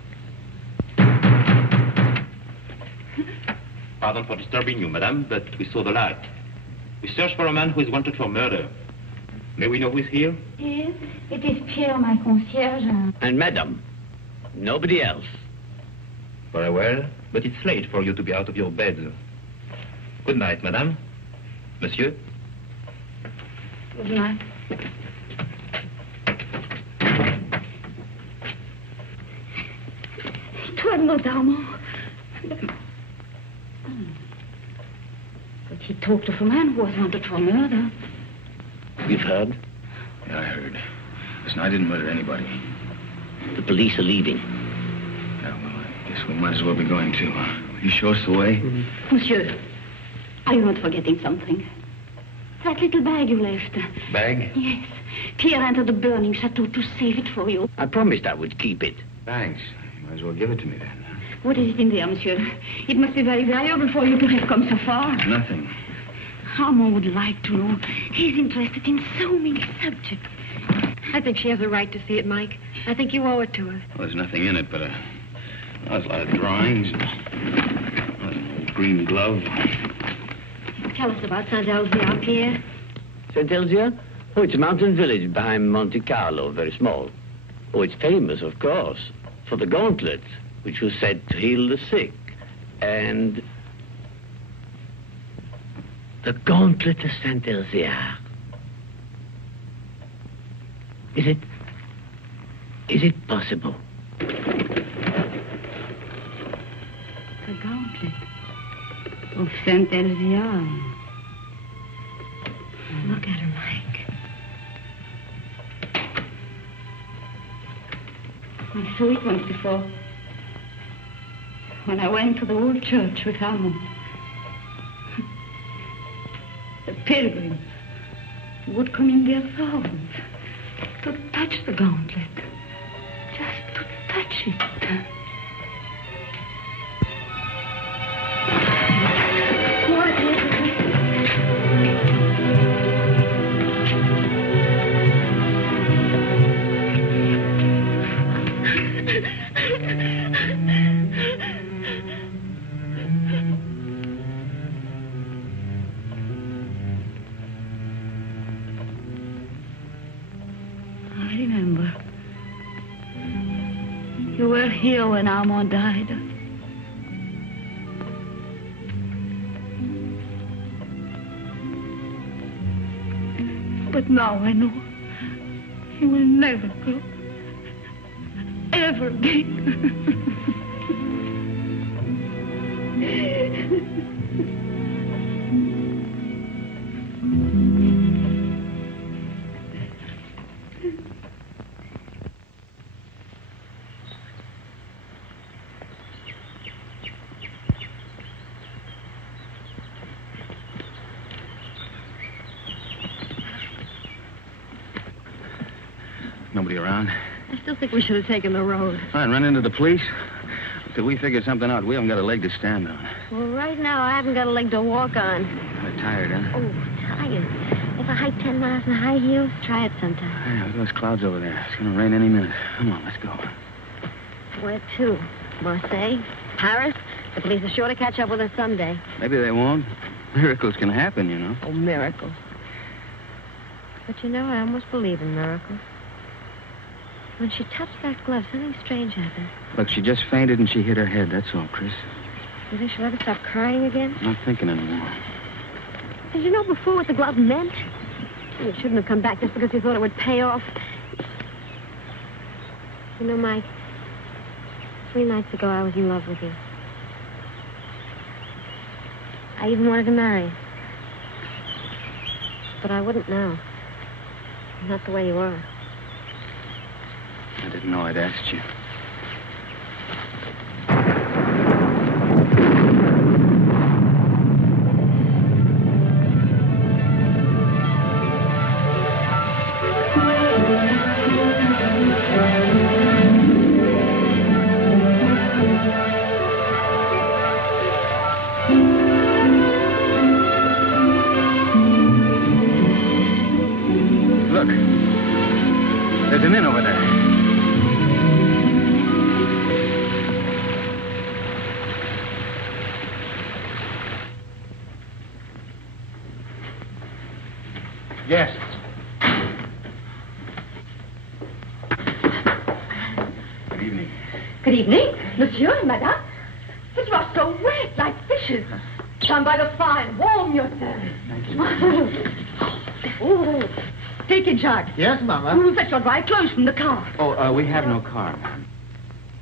Pardon for disturbing you, madame, but we saw the light. We search for a man who is wanted for murder. May we know who is here? Yes, it is Pierre, my concierge. And madame, nobody else. Very well, but it's late for you to be out of your bed. Good night, madame. Monsieur? Good night. It was not Armand. But he talked of a man who was wanted for murder. You've heard? Yeah, I heard. Listen, I didn't murder anybody. The police are leaving. Yeah, well, I guess we might as well be going too. Will you show us the way? Monsieur, are you not forgetting something? That little bag you left. Bag? Yes. Pierre entered the burning chateau to save it for you. I promised I would keep it. Thanks. You might as well give it to me then. What is it in there, monsieur? It must be very valuable for you to have come so far. Nothing. Armand would like to know. He's interested in so many subjects. I think she has a right to see it, Mike. I think you owe it to her. Well, there's nothing in it, but there's a lot of drawings. A green glove. Tell us about Saint-Elzéar, Pierre. Saint-Elzéar? Oh, it's a mountain village behind Monte Carlo, very small. Oh, it's famous, of course, for the gauntlet, which was said to heal the sick. And the gauntlet of Saint-Elzéar. Is it possible? The gauntlet. of Saint Elvia. Look at her, Mike. I saw it once before. When I went to the old church with Armand. The pilgrims would come in their thousands to touch the gauntlet. Just to touch it. I remember. You were here when Armand died. But now I know he will never go. Ever again. Nobody around? I still think we should have taken the road. And run into the police? Till we figure something out, we haven't got a leg to stand on. Well, right now, I haven't got a leg to walk on. Kind of tired, huh? Oh, tired. If I hike 10 miles in high heels, try it sometime. Yeah, look at those clouds over there. It's going to rain any minute. Come on, let's go. Where to? Marseille? Paris? The police are sure to catch up with us someday. Maybe they won't. Miracles can happen, you know. Oh, miracles. But you know, I almost believe in miracles. When she touched that glove, something strange happened. Look, she just fainted and she hit her head. That's all, Chris. You think she'll ever stop crying again? I'm not thinking anymore. Did you know before what the glove meant? It shouldn't have come back just because you thought it would pay off. You know, Mike, 3 nights ago I was in love with you. I even wanted to marry you. But I wouldn't now. Not the way you are. I didn't know I'd asked you. Look, there's an inn over there. Yes. Good evening. Good evening, monsieur and madame. But you are so wet, like fishes. Stand by the fire and warm yourself. Thank you. Oh, take it, Jacques. Yes, Mama. We'll fetch your dry clothes from the car. Oh, we have no car, ma'am.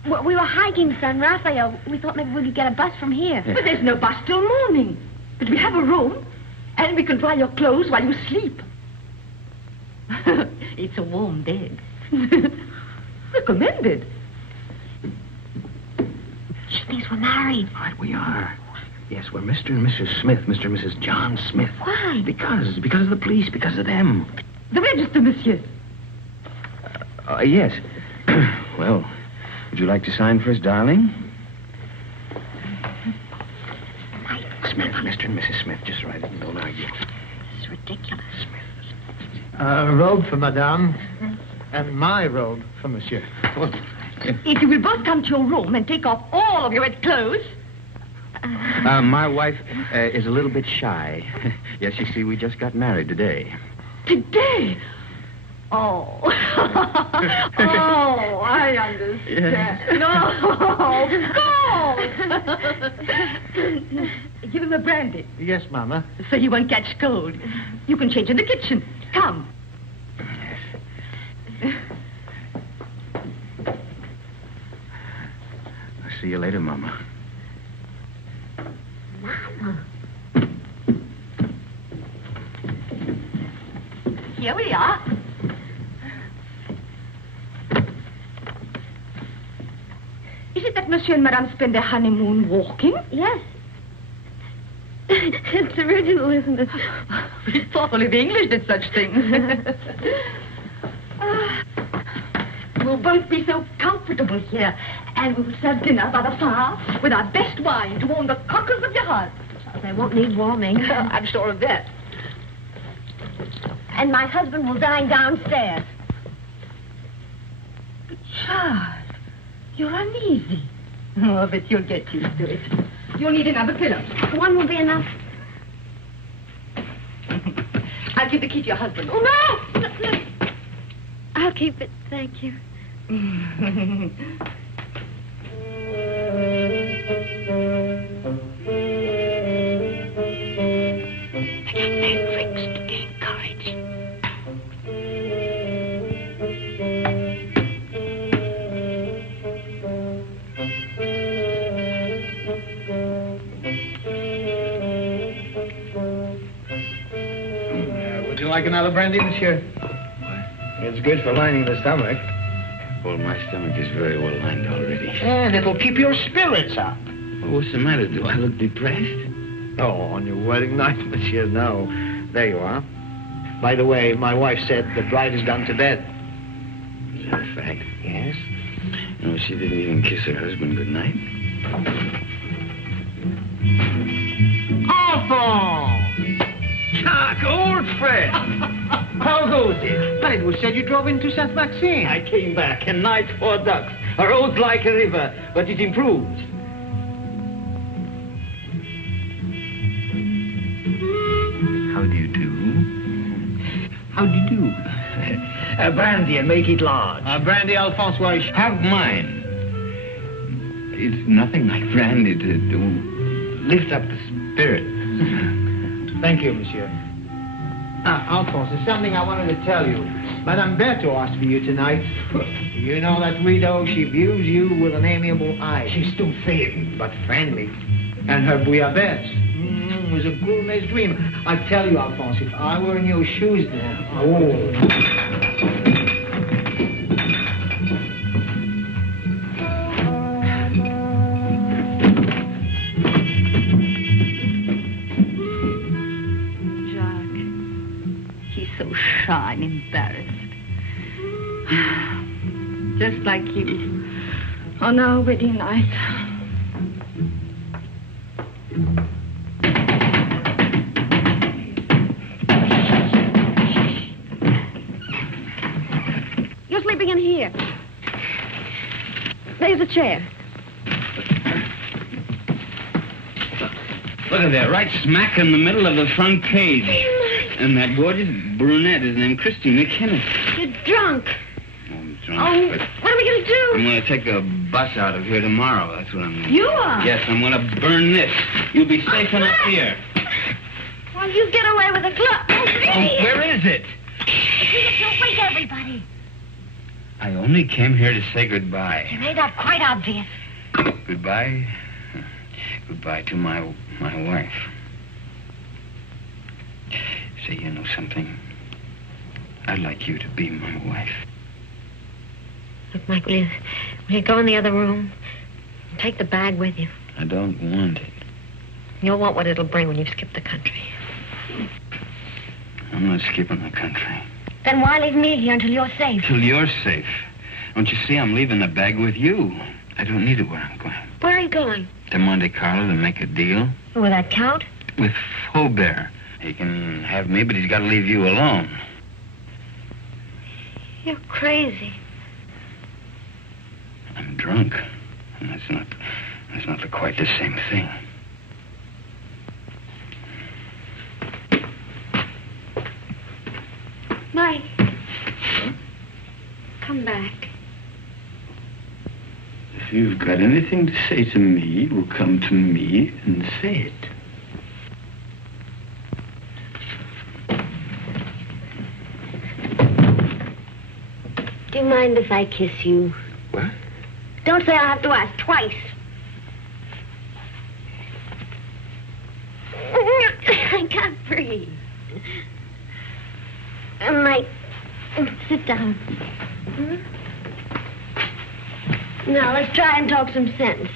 Well, we were hiking San Rafael. We thought maybe we could get a bus from here. But there's no bus till morning. But we have a room, and we can dry your clothes while you sleep. It's a warm bed. Recommended. She thinks we're married. Right, we are. Yes, we're Mr. and Mrs. Smith, Mr. and Mrs. John Smith. Why? Because of the police, because of them. The register, monsieur. Yes. Well, would you like to sign for us, darling? Smith, Mr. and Mrs. Smith, just write it and don't argue. This is ridiculous. A robe for Madame, and my robe for Monsieur. If you will both come to your room and take off all of your wet clothes. My wife is a little bit shy. Yes, you see, we just got married today. Today? Oh. Oh, I understand. No, go. Give him a brandy. Yes, Mama. So he won't catch cold. You can change in the kitchen. Come. I'll see you later, Mama. Mama. Here we are. Is it that Monsieur and Madame spend their honeymoon walking? Yes. It's original, isn't it? It's thought only the English did such things. We'll both be so comfortable here, and we'll serve dinner by the fire with our best wine to warm the cockles of your heart. They won't need warming. I'm sure of that. And my husband will dine downstairs. But Charles, you're uneasy. Oh, but you'll get used to it. You'll need another pillow. One will be enough. I'll give the key to your husband. Oh, no! No. I'll keep it, thank you. Would you like another brandy, monsieur? It's good for lining the stomach. Well, my stomach is very well lined already. And it'll keep your spirits up. Well, what's the matter? Do I look depressed? Oh, on your wedding night, monsieur, no. There you are. By the way, my wife said the bride is gone to bed. Is that a fact? Yes. No, she didn't even kiss her husband goodnight. Enfant! Chuck, old friend! How goes it? But it was said you drove into Saint Maxime. I came back, and night for ducks. A road like a river, but it improved. How do you do? How do you do? Brandy and make it large. Brandy, Alphonse, why? Have mine. It's nothing like brandy to lift up the spirit. Thank you, monsieur. Alphonse, there's something I wanted to tell you. Madame Berthaud asked for you tonight. You know that widow, she views you with an amiable eye. She's still thin, but friendly. And her bouillabaisse was a gourmet's dream. I tell you, Alphonse, if I were in your shoes now... Oh... Shy and embarrassed. Just like you on our wedding night. You're sleeping in here. There's a chair. Look at that, right smack in the middle of the front page. And that gorgeous brunette is named Christine McKinnon. You're drunk. I'm drunk. Oh, but what are we going to do? I'm going to take a bus out of here tomorrow. That's what I'm going to do. You are? Yes, I'm going to burn this. You'll be safe enough here. Well, you get away with a glove. Oh, Where is it? Don't wake everybody. I only came here to say goodbye. You made that quite obvious. Goodbye? Goodbye to my wife. Say, you know something? I'd like you to be my wife. Look, Mike, will you go in the other room? Take the bag with you. I don't want it. You'll want what it'll bring when you've skipped the country. I'm not skipping the country. Then why leave me here until you're safe? Till you're safe. Don't you see I'm leaving the bag with you? I don't need it where I'm going. Where are you going? To Monte Carlo to make a deal. Will that count? With Faubert. He can have me, but he's got to leave you alone. You're crazy. I'm drunk. And that's not quite the same thing. Mike. Come back. If you've got anything to say to me, well, come to me and say it. Do you mind if I kiss you? What? Don't say I'll have to ask twice. I can't breathe. Mike, sit down. Now, let's try and talk some sense.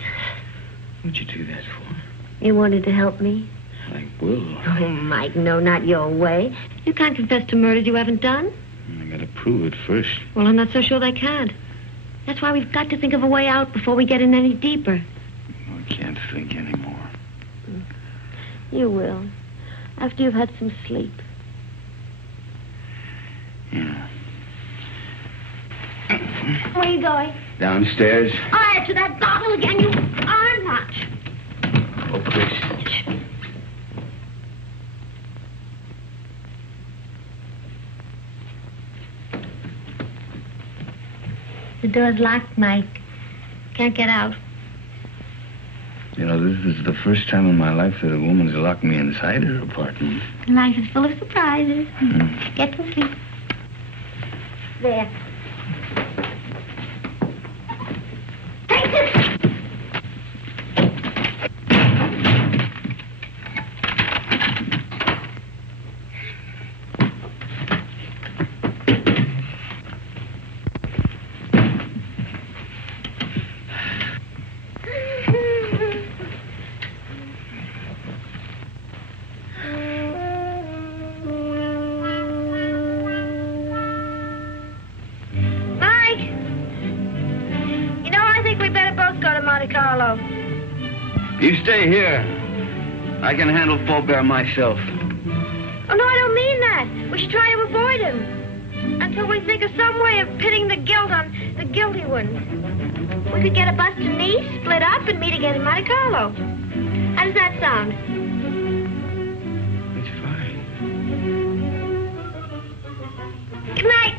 What'd you do that for? You wanted to help me? I will. Oh, Mike, no, not your way. You can't confess to murders you haven't done. I gotta prove it first. Well, I'm not so sure they can. That's why we've got to think of a way out before we get in any deeper. I can't think anymore. You will. After you've had some sleep. Yeah. Where are you going? Downstairs. To that bottle again, you are not. Oh, Chris. The door's locked, Mike. Can't get out. You know, this is the first time in my life that a woman's locked me inside her apartment. Life is full of surprises. Get some sleep. There. Take this! You stay here. I can handle Faubert myself. Oh, no, I don't mean that. We should try to avoid him. Until we think of some way of pitting the guilt on the guilty ones. We could get a bus to Nice, split up, and meet again in Monte Carlo. How does that sound? It's fine. Good night.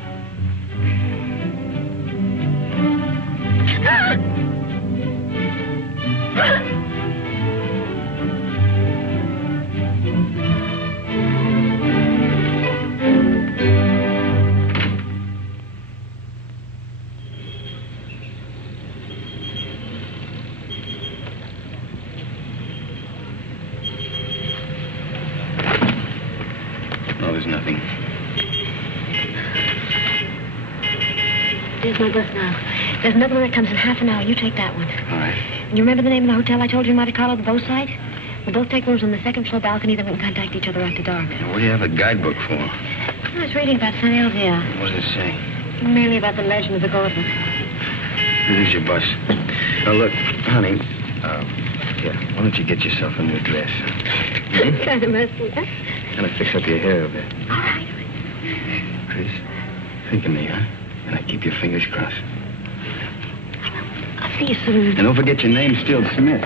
There's my bus now. There's another one that comes in half an hour. You take that one. All right. And you remember the name of the hotel I told you in Monte Carlo, the bow side? We'll both take rooms on the second floor balcony, then we can contact each other after dark. Now, what do you have a guidebook for? I was reading about St. Elzea. What does it say? Merely about the legend of the gauntlet. Here's your bus. Now, look, honey, here, why don't you get yourself a new dress? Kind of messy, huh? Kind of fix up your hair a bit. All right. Chris, think of me, huh? And I keep your fingers crossed. I'll see you soon. And don't forget your name's still Smith.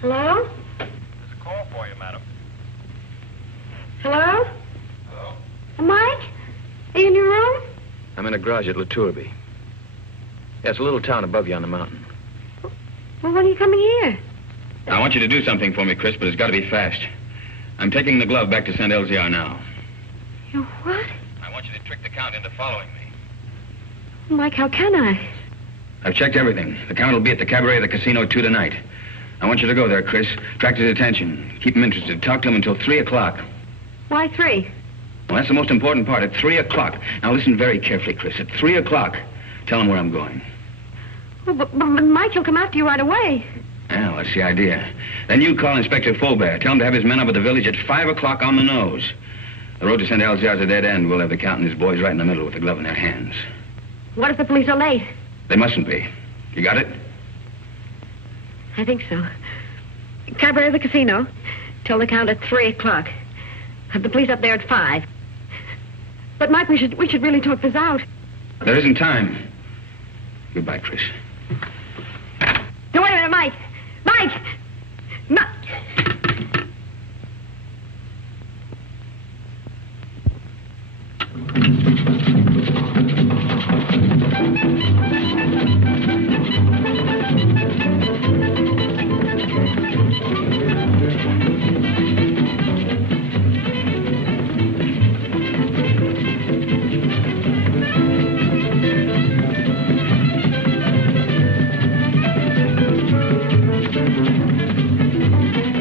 Hello? There's a call for you, madam. Hello? Hello? Mike? Are you in your room? I'm in a garage at La Tourby. Yeah, it's a little town above you on the mountain. Well, when are you coming here? I want you to do something for me, Chris, but it's got to be fast. I'm taking the glove back to St. Elzea now. You what? I want you to trick the Count into following me. Mike, how can I? I've checked everything. The Count will be at the cabaret of the casino 2 tonight. I want you to go there, Chris. Attract his attention. Keep him interested. Talk to him until 3 o'clock. Why 3? Well, that's the most important part. At 3 o'clock. Now, listen very carefully, Chris. At 3 o'clock, tell him where I'm going. Well, but Mike, he'll come after you right away. Yeah, that's the idea. Then you call Inspector Faubert. Tell him to have his men up at the village at 5 o'clock on the nose. The road to St. Elzea is a dead end. We'll have the Count and his boys right in the middle with the glove in their hands. What if the police are late? They mustn't be. You got it? I think so. Cabaret of the casino. Tell the Count at 3 o'clock. Have the police up there at 5. But, Mike, we should really talk this out. There isn't time. Goodbye, Trish. No, wait a minute, Mike! Mike!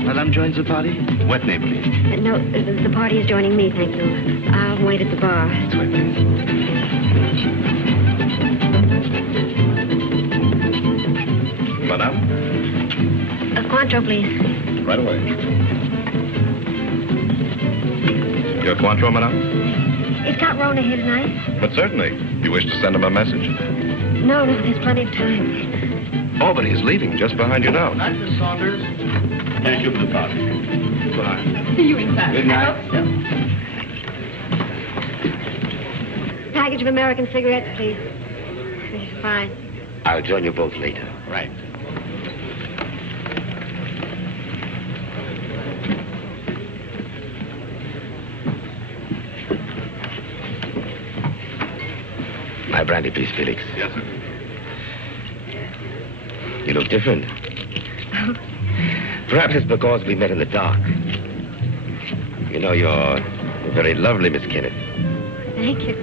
Madame joins the party? What name, please? No, the party is joining me, thank you. I'll wait at the bar. That's right, please. Madame? A Cointreau, please. Right away. Your Cointreau, madame? Is Count Rona here tonight? But certainly. You wish to send him a message? No, there's plenty of time. Oh, but he's leaving just behind you now. Night, Miss Saunders. Thank you for the party. Goodbye. See you inside. Good night. I hope so. Package of American cigarettes, please. This is fine. I'll join you both later. Right. My brandy, please, Felix. Yes, sir. You look different. Perhaps it's because we met in the dark. You know, you're very lovely, Miss Kenneth. Thank you.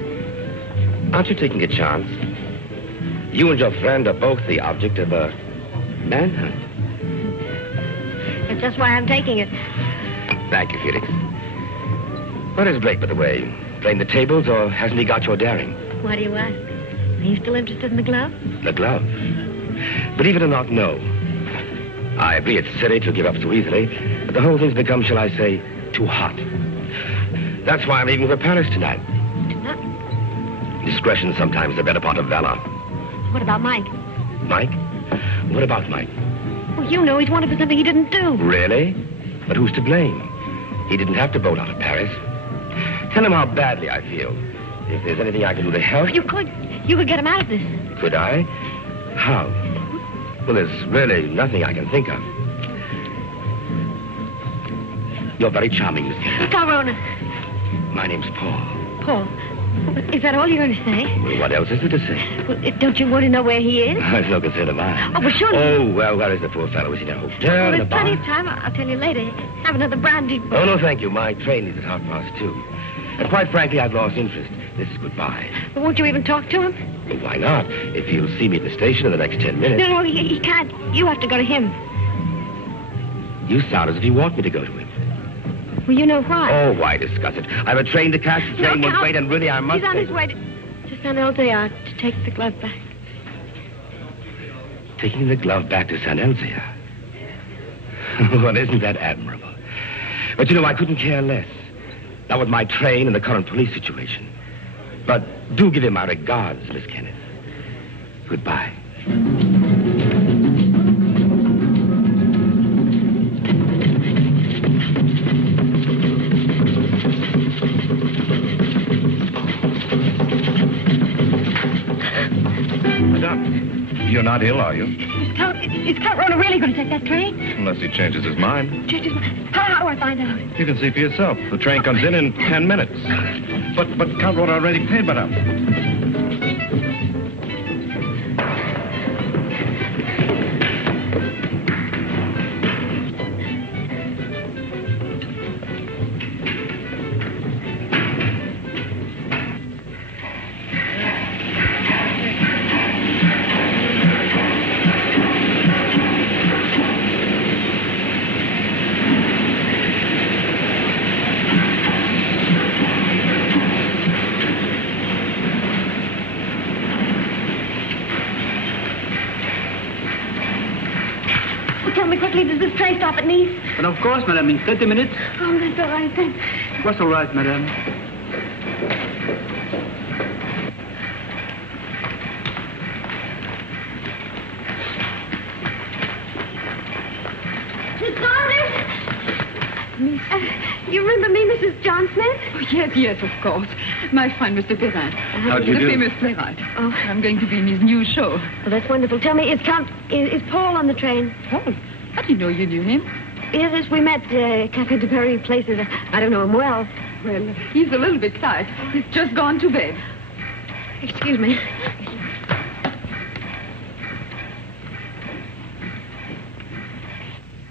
Aren't you taking a chance? You and your friend are both the object of a manhunt. That's just why I'm taking it. Thank you, Felix. Where is Blake, by the way? Playing the tables, or hasn't he got your daring? Why do you ask? Are you still interested in the glove? The glove? Believe it or not, no. I agree it's silly to give up so easily, but the whole thing's become, shall I say, too hot. That's why I'm leaving for Paris tonight. Tonight? Discretion sometimes the better part of valor. What about Mike? Mike? What about Mike? Well, you know he's wanted for something he didn't do. Really? But who's to blame? He didn't have to boat out of Paris. Tell him how badly I feel. If there's anything I can do to help... You could get him out of this. Could I? How? Well, there's really nothing I can think of. You're very charming, Miss Kenneth. Corona. My name's Paul. Paul. Is that all you're going to say? Well, what else is there to say? Well, don't you want to know where he is? It's no concern of mine. Oh, but surely... Oh, well, where is the poor fellow? Is he in a hotel, Well, in a there's bar? plenty of time. I'll tell you later. Have another brandy. Oh, no, thank you. My train leaves at 2:30. And quite frankly, I've lost interest. This is goodbye. But won't you even talk to him? Well, why not? If he'll see me at the station in the next 10 minutes. No, he can't. You have to go to him. You sound as if you want me to go to him. Well, you know why. Oh, why discuss it? I have a train to catch. The train won't wait, and really, I must... He's on his way to San Elzea to take the glove back. Taking the glove back to San Elzea? Well, isn't that admirable? But, you know, I couldn't care less. Not with my train and the current police situation. But do give him my regards, Miss Kenneth. Goodbye. Madame, you're not ill, are you? Is Count Rona really going to take that train? Unless he changes his mind. Change his mind. How do I find out? You can see for yourself. The train comes in 10 minutes. But Count Rona already paid, madame. Tell me quickly, does this train stop at Nice? But of course, madame, in 30 minutes. Oh, that's all right, then. What's all right, madame? Miss Saunders! Miss... You remember me, Mrs. John Smith? Oh, yes, of course. My friend, Mr. Perrin. How do you do? The famous playwright. Oh. I'm going to be in his new show. Well, that's wonderful. Tell me, is Paul on the train? Paul? How do you know you knew him? Yes, we met Cafe de Paris places. I don't know him well. Well, he's a little bit tired. He's just gone to bed. Excuse me.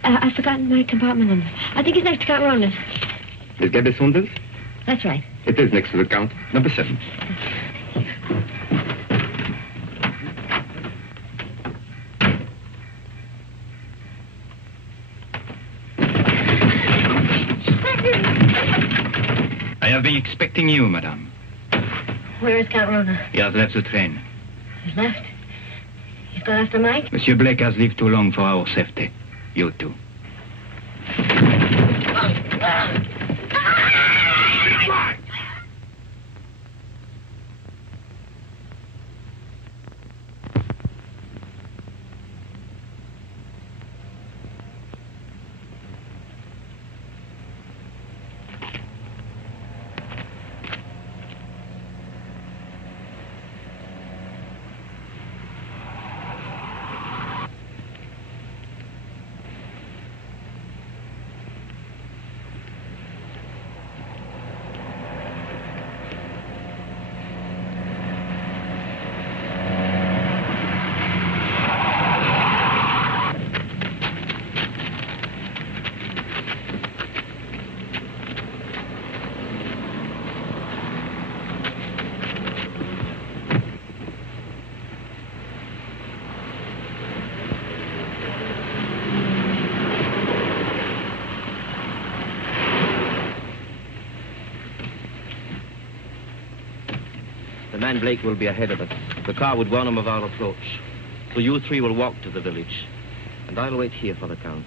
I've forgotten my compartment number. I think it's next to Count Ronan. Is Gabby Saunders? That's right. It is next to the Count. Number 7. I have been expecting you, madame. Where is Count Ronan? He has left the train. He's left. He's gone after Mike? Monsieur Blake has lived too long for our safety. You too. The man Blake will be ahead of us. The car would warn him of our approach. So you three will walk to the village. And I'll wait here for the Count.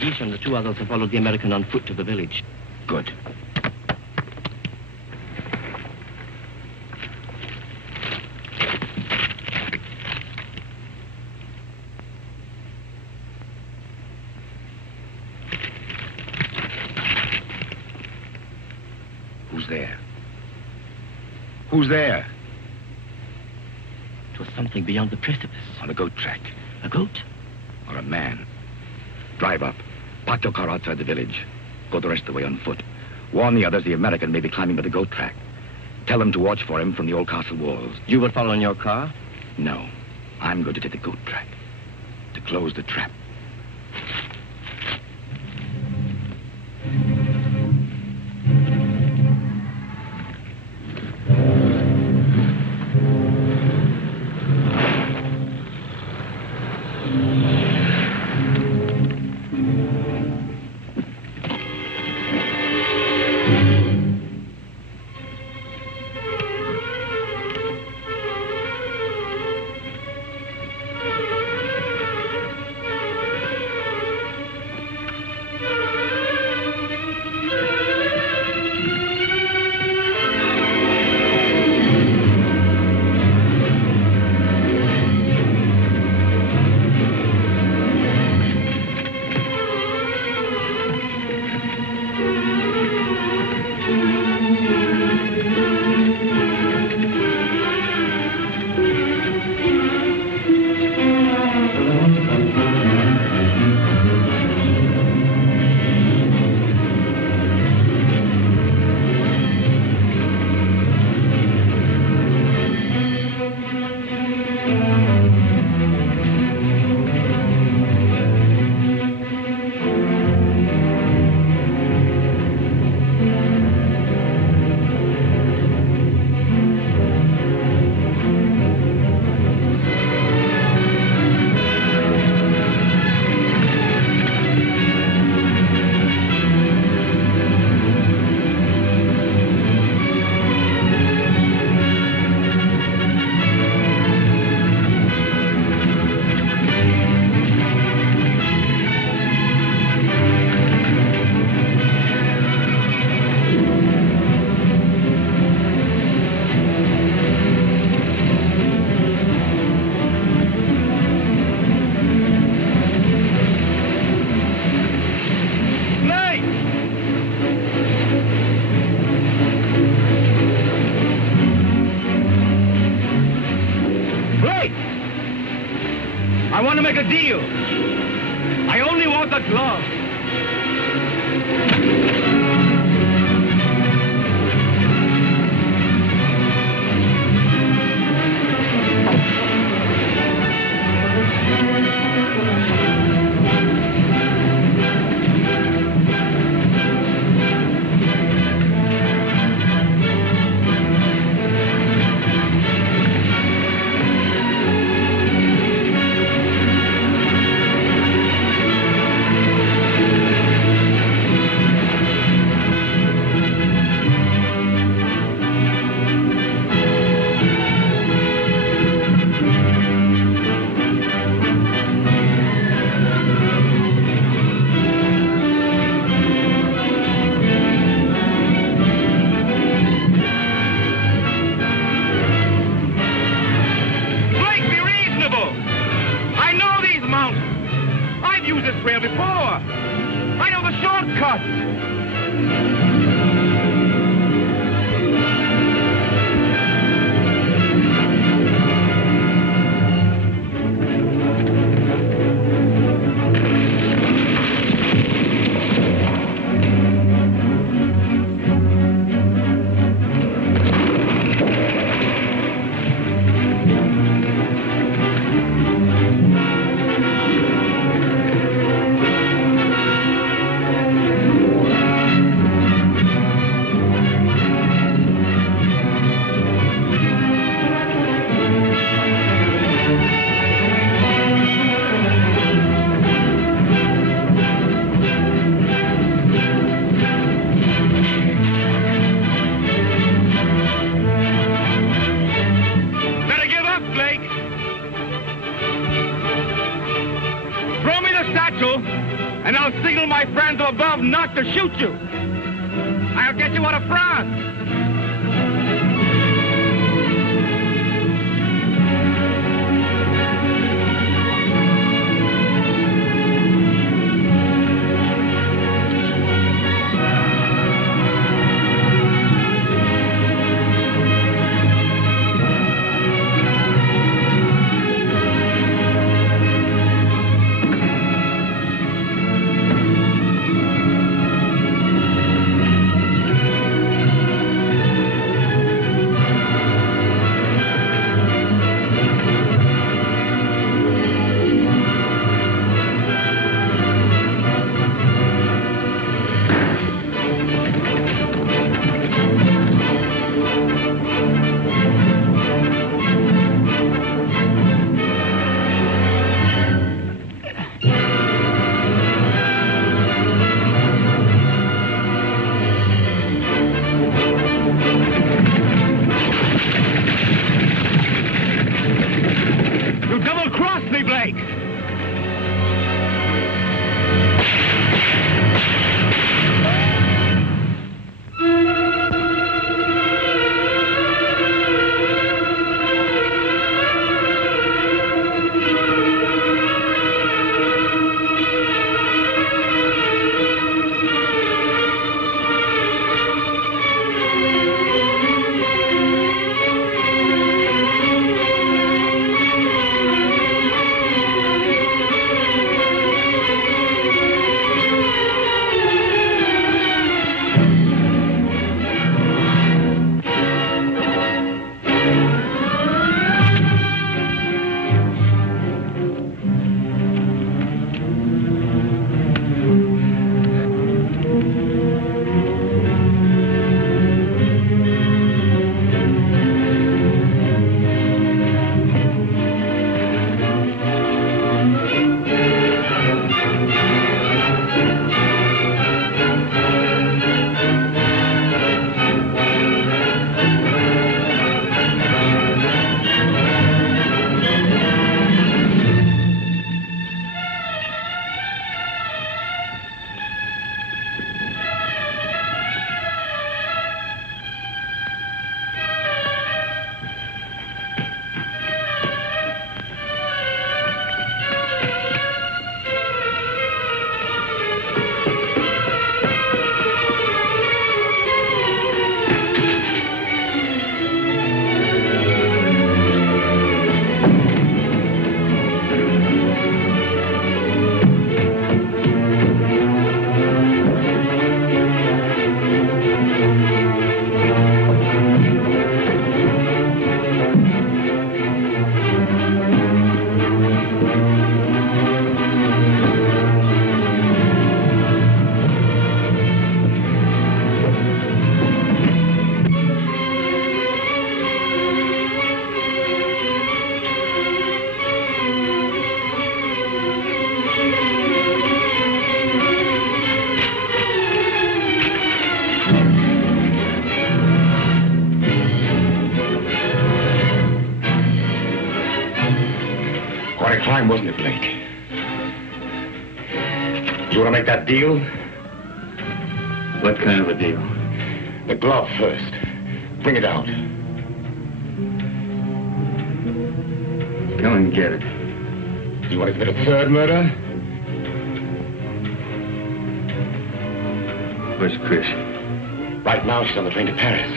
Guiche and the 2 others have followed the American on foot to the village. Good. Who's there? Who's there? It was something beyond the precipice. On a goat track. A goat? Or a man. Drive up. Park your car outside the village. Go the rest of the way on foot. Warn the others the American may be climbing by the goat track. Tell them to watch for him from the old castle walls. You will follow in your car? No. I'm going to take the goat track. To close the trap. Wait! I want to make a deal. I only want the glove. And I'll signal my friends above not to shoot you. I'll get you out of France. Quite a climb, wasn't it, Blake? You want to make that deal? What kind of a deal? The glove first. Bring it out. Go and get it. You want to commit a third murder? Where's Chris? Right now, she's on the train to Paris.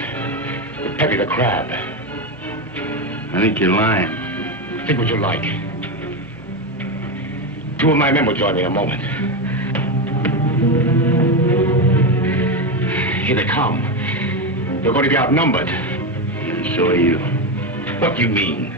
With Peppy the Crab. I think you're lying. Think what you like. 2 of my men will join me in a moment. Here they come. They're going to be outnumbered. And so are you. What do you mean?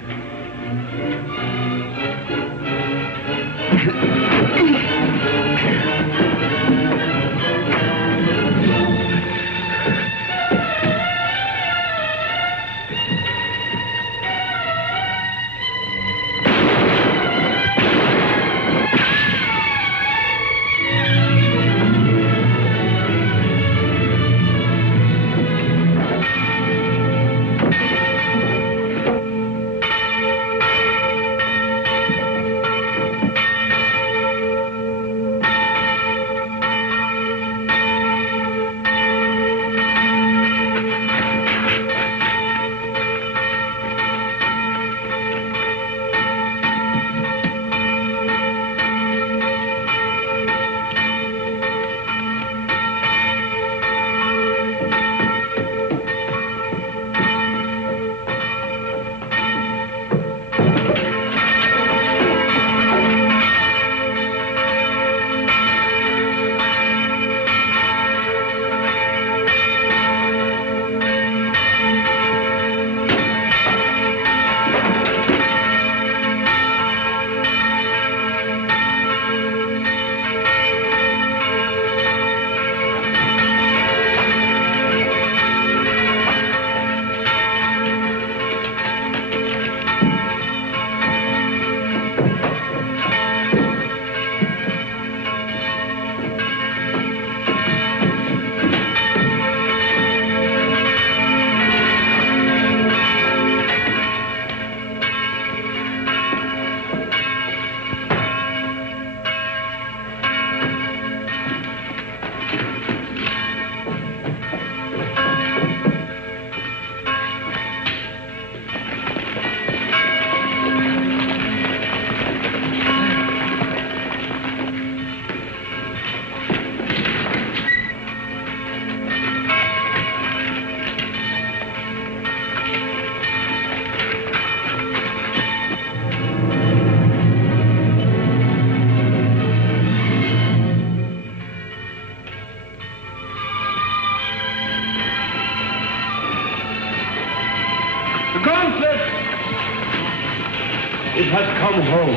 It has come home.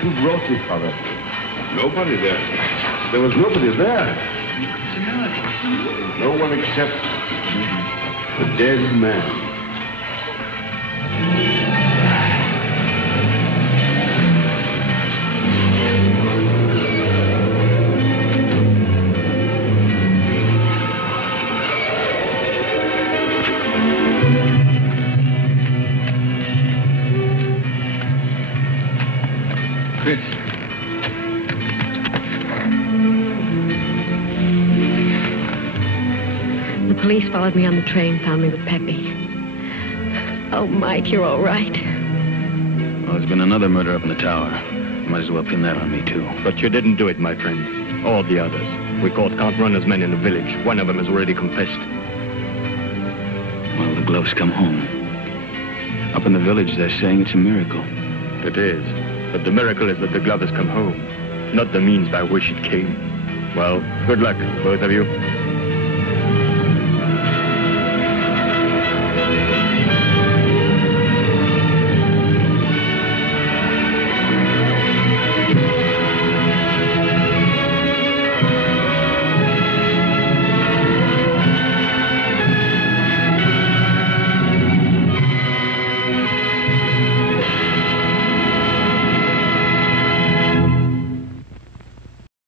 Who brought it, Father? Nobody there. There was nobody there. No one except the dead man. Chris. The police followed me on the train, found me with Peppy. Oh, Mike, you're all right. Well, there's been another murder up in the tower. Might as well pin that on me, too. But you didn't do it, my friend. Or the others. We caught Count-Runner's men in the village. One of them has already confessed. Well, the gloves come home. Up in the village, they're saying it's a miracle. It is. But the miracle is that the glove has come home, not the means by which it came. Well, good luck, both of you.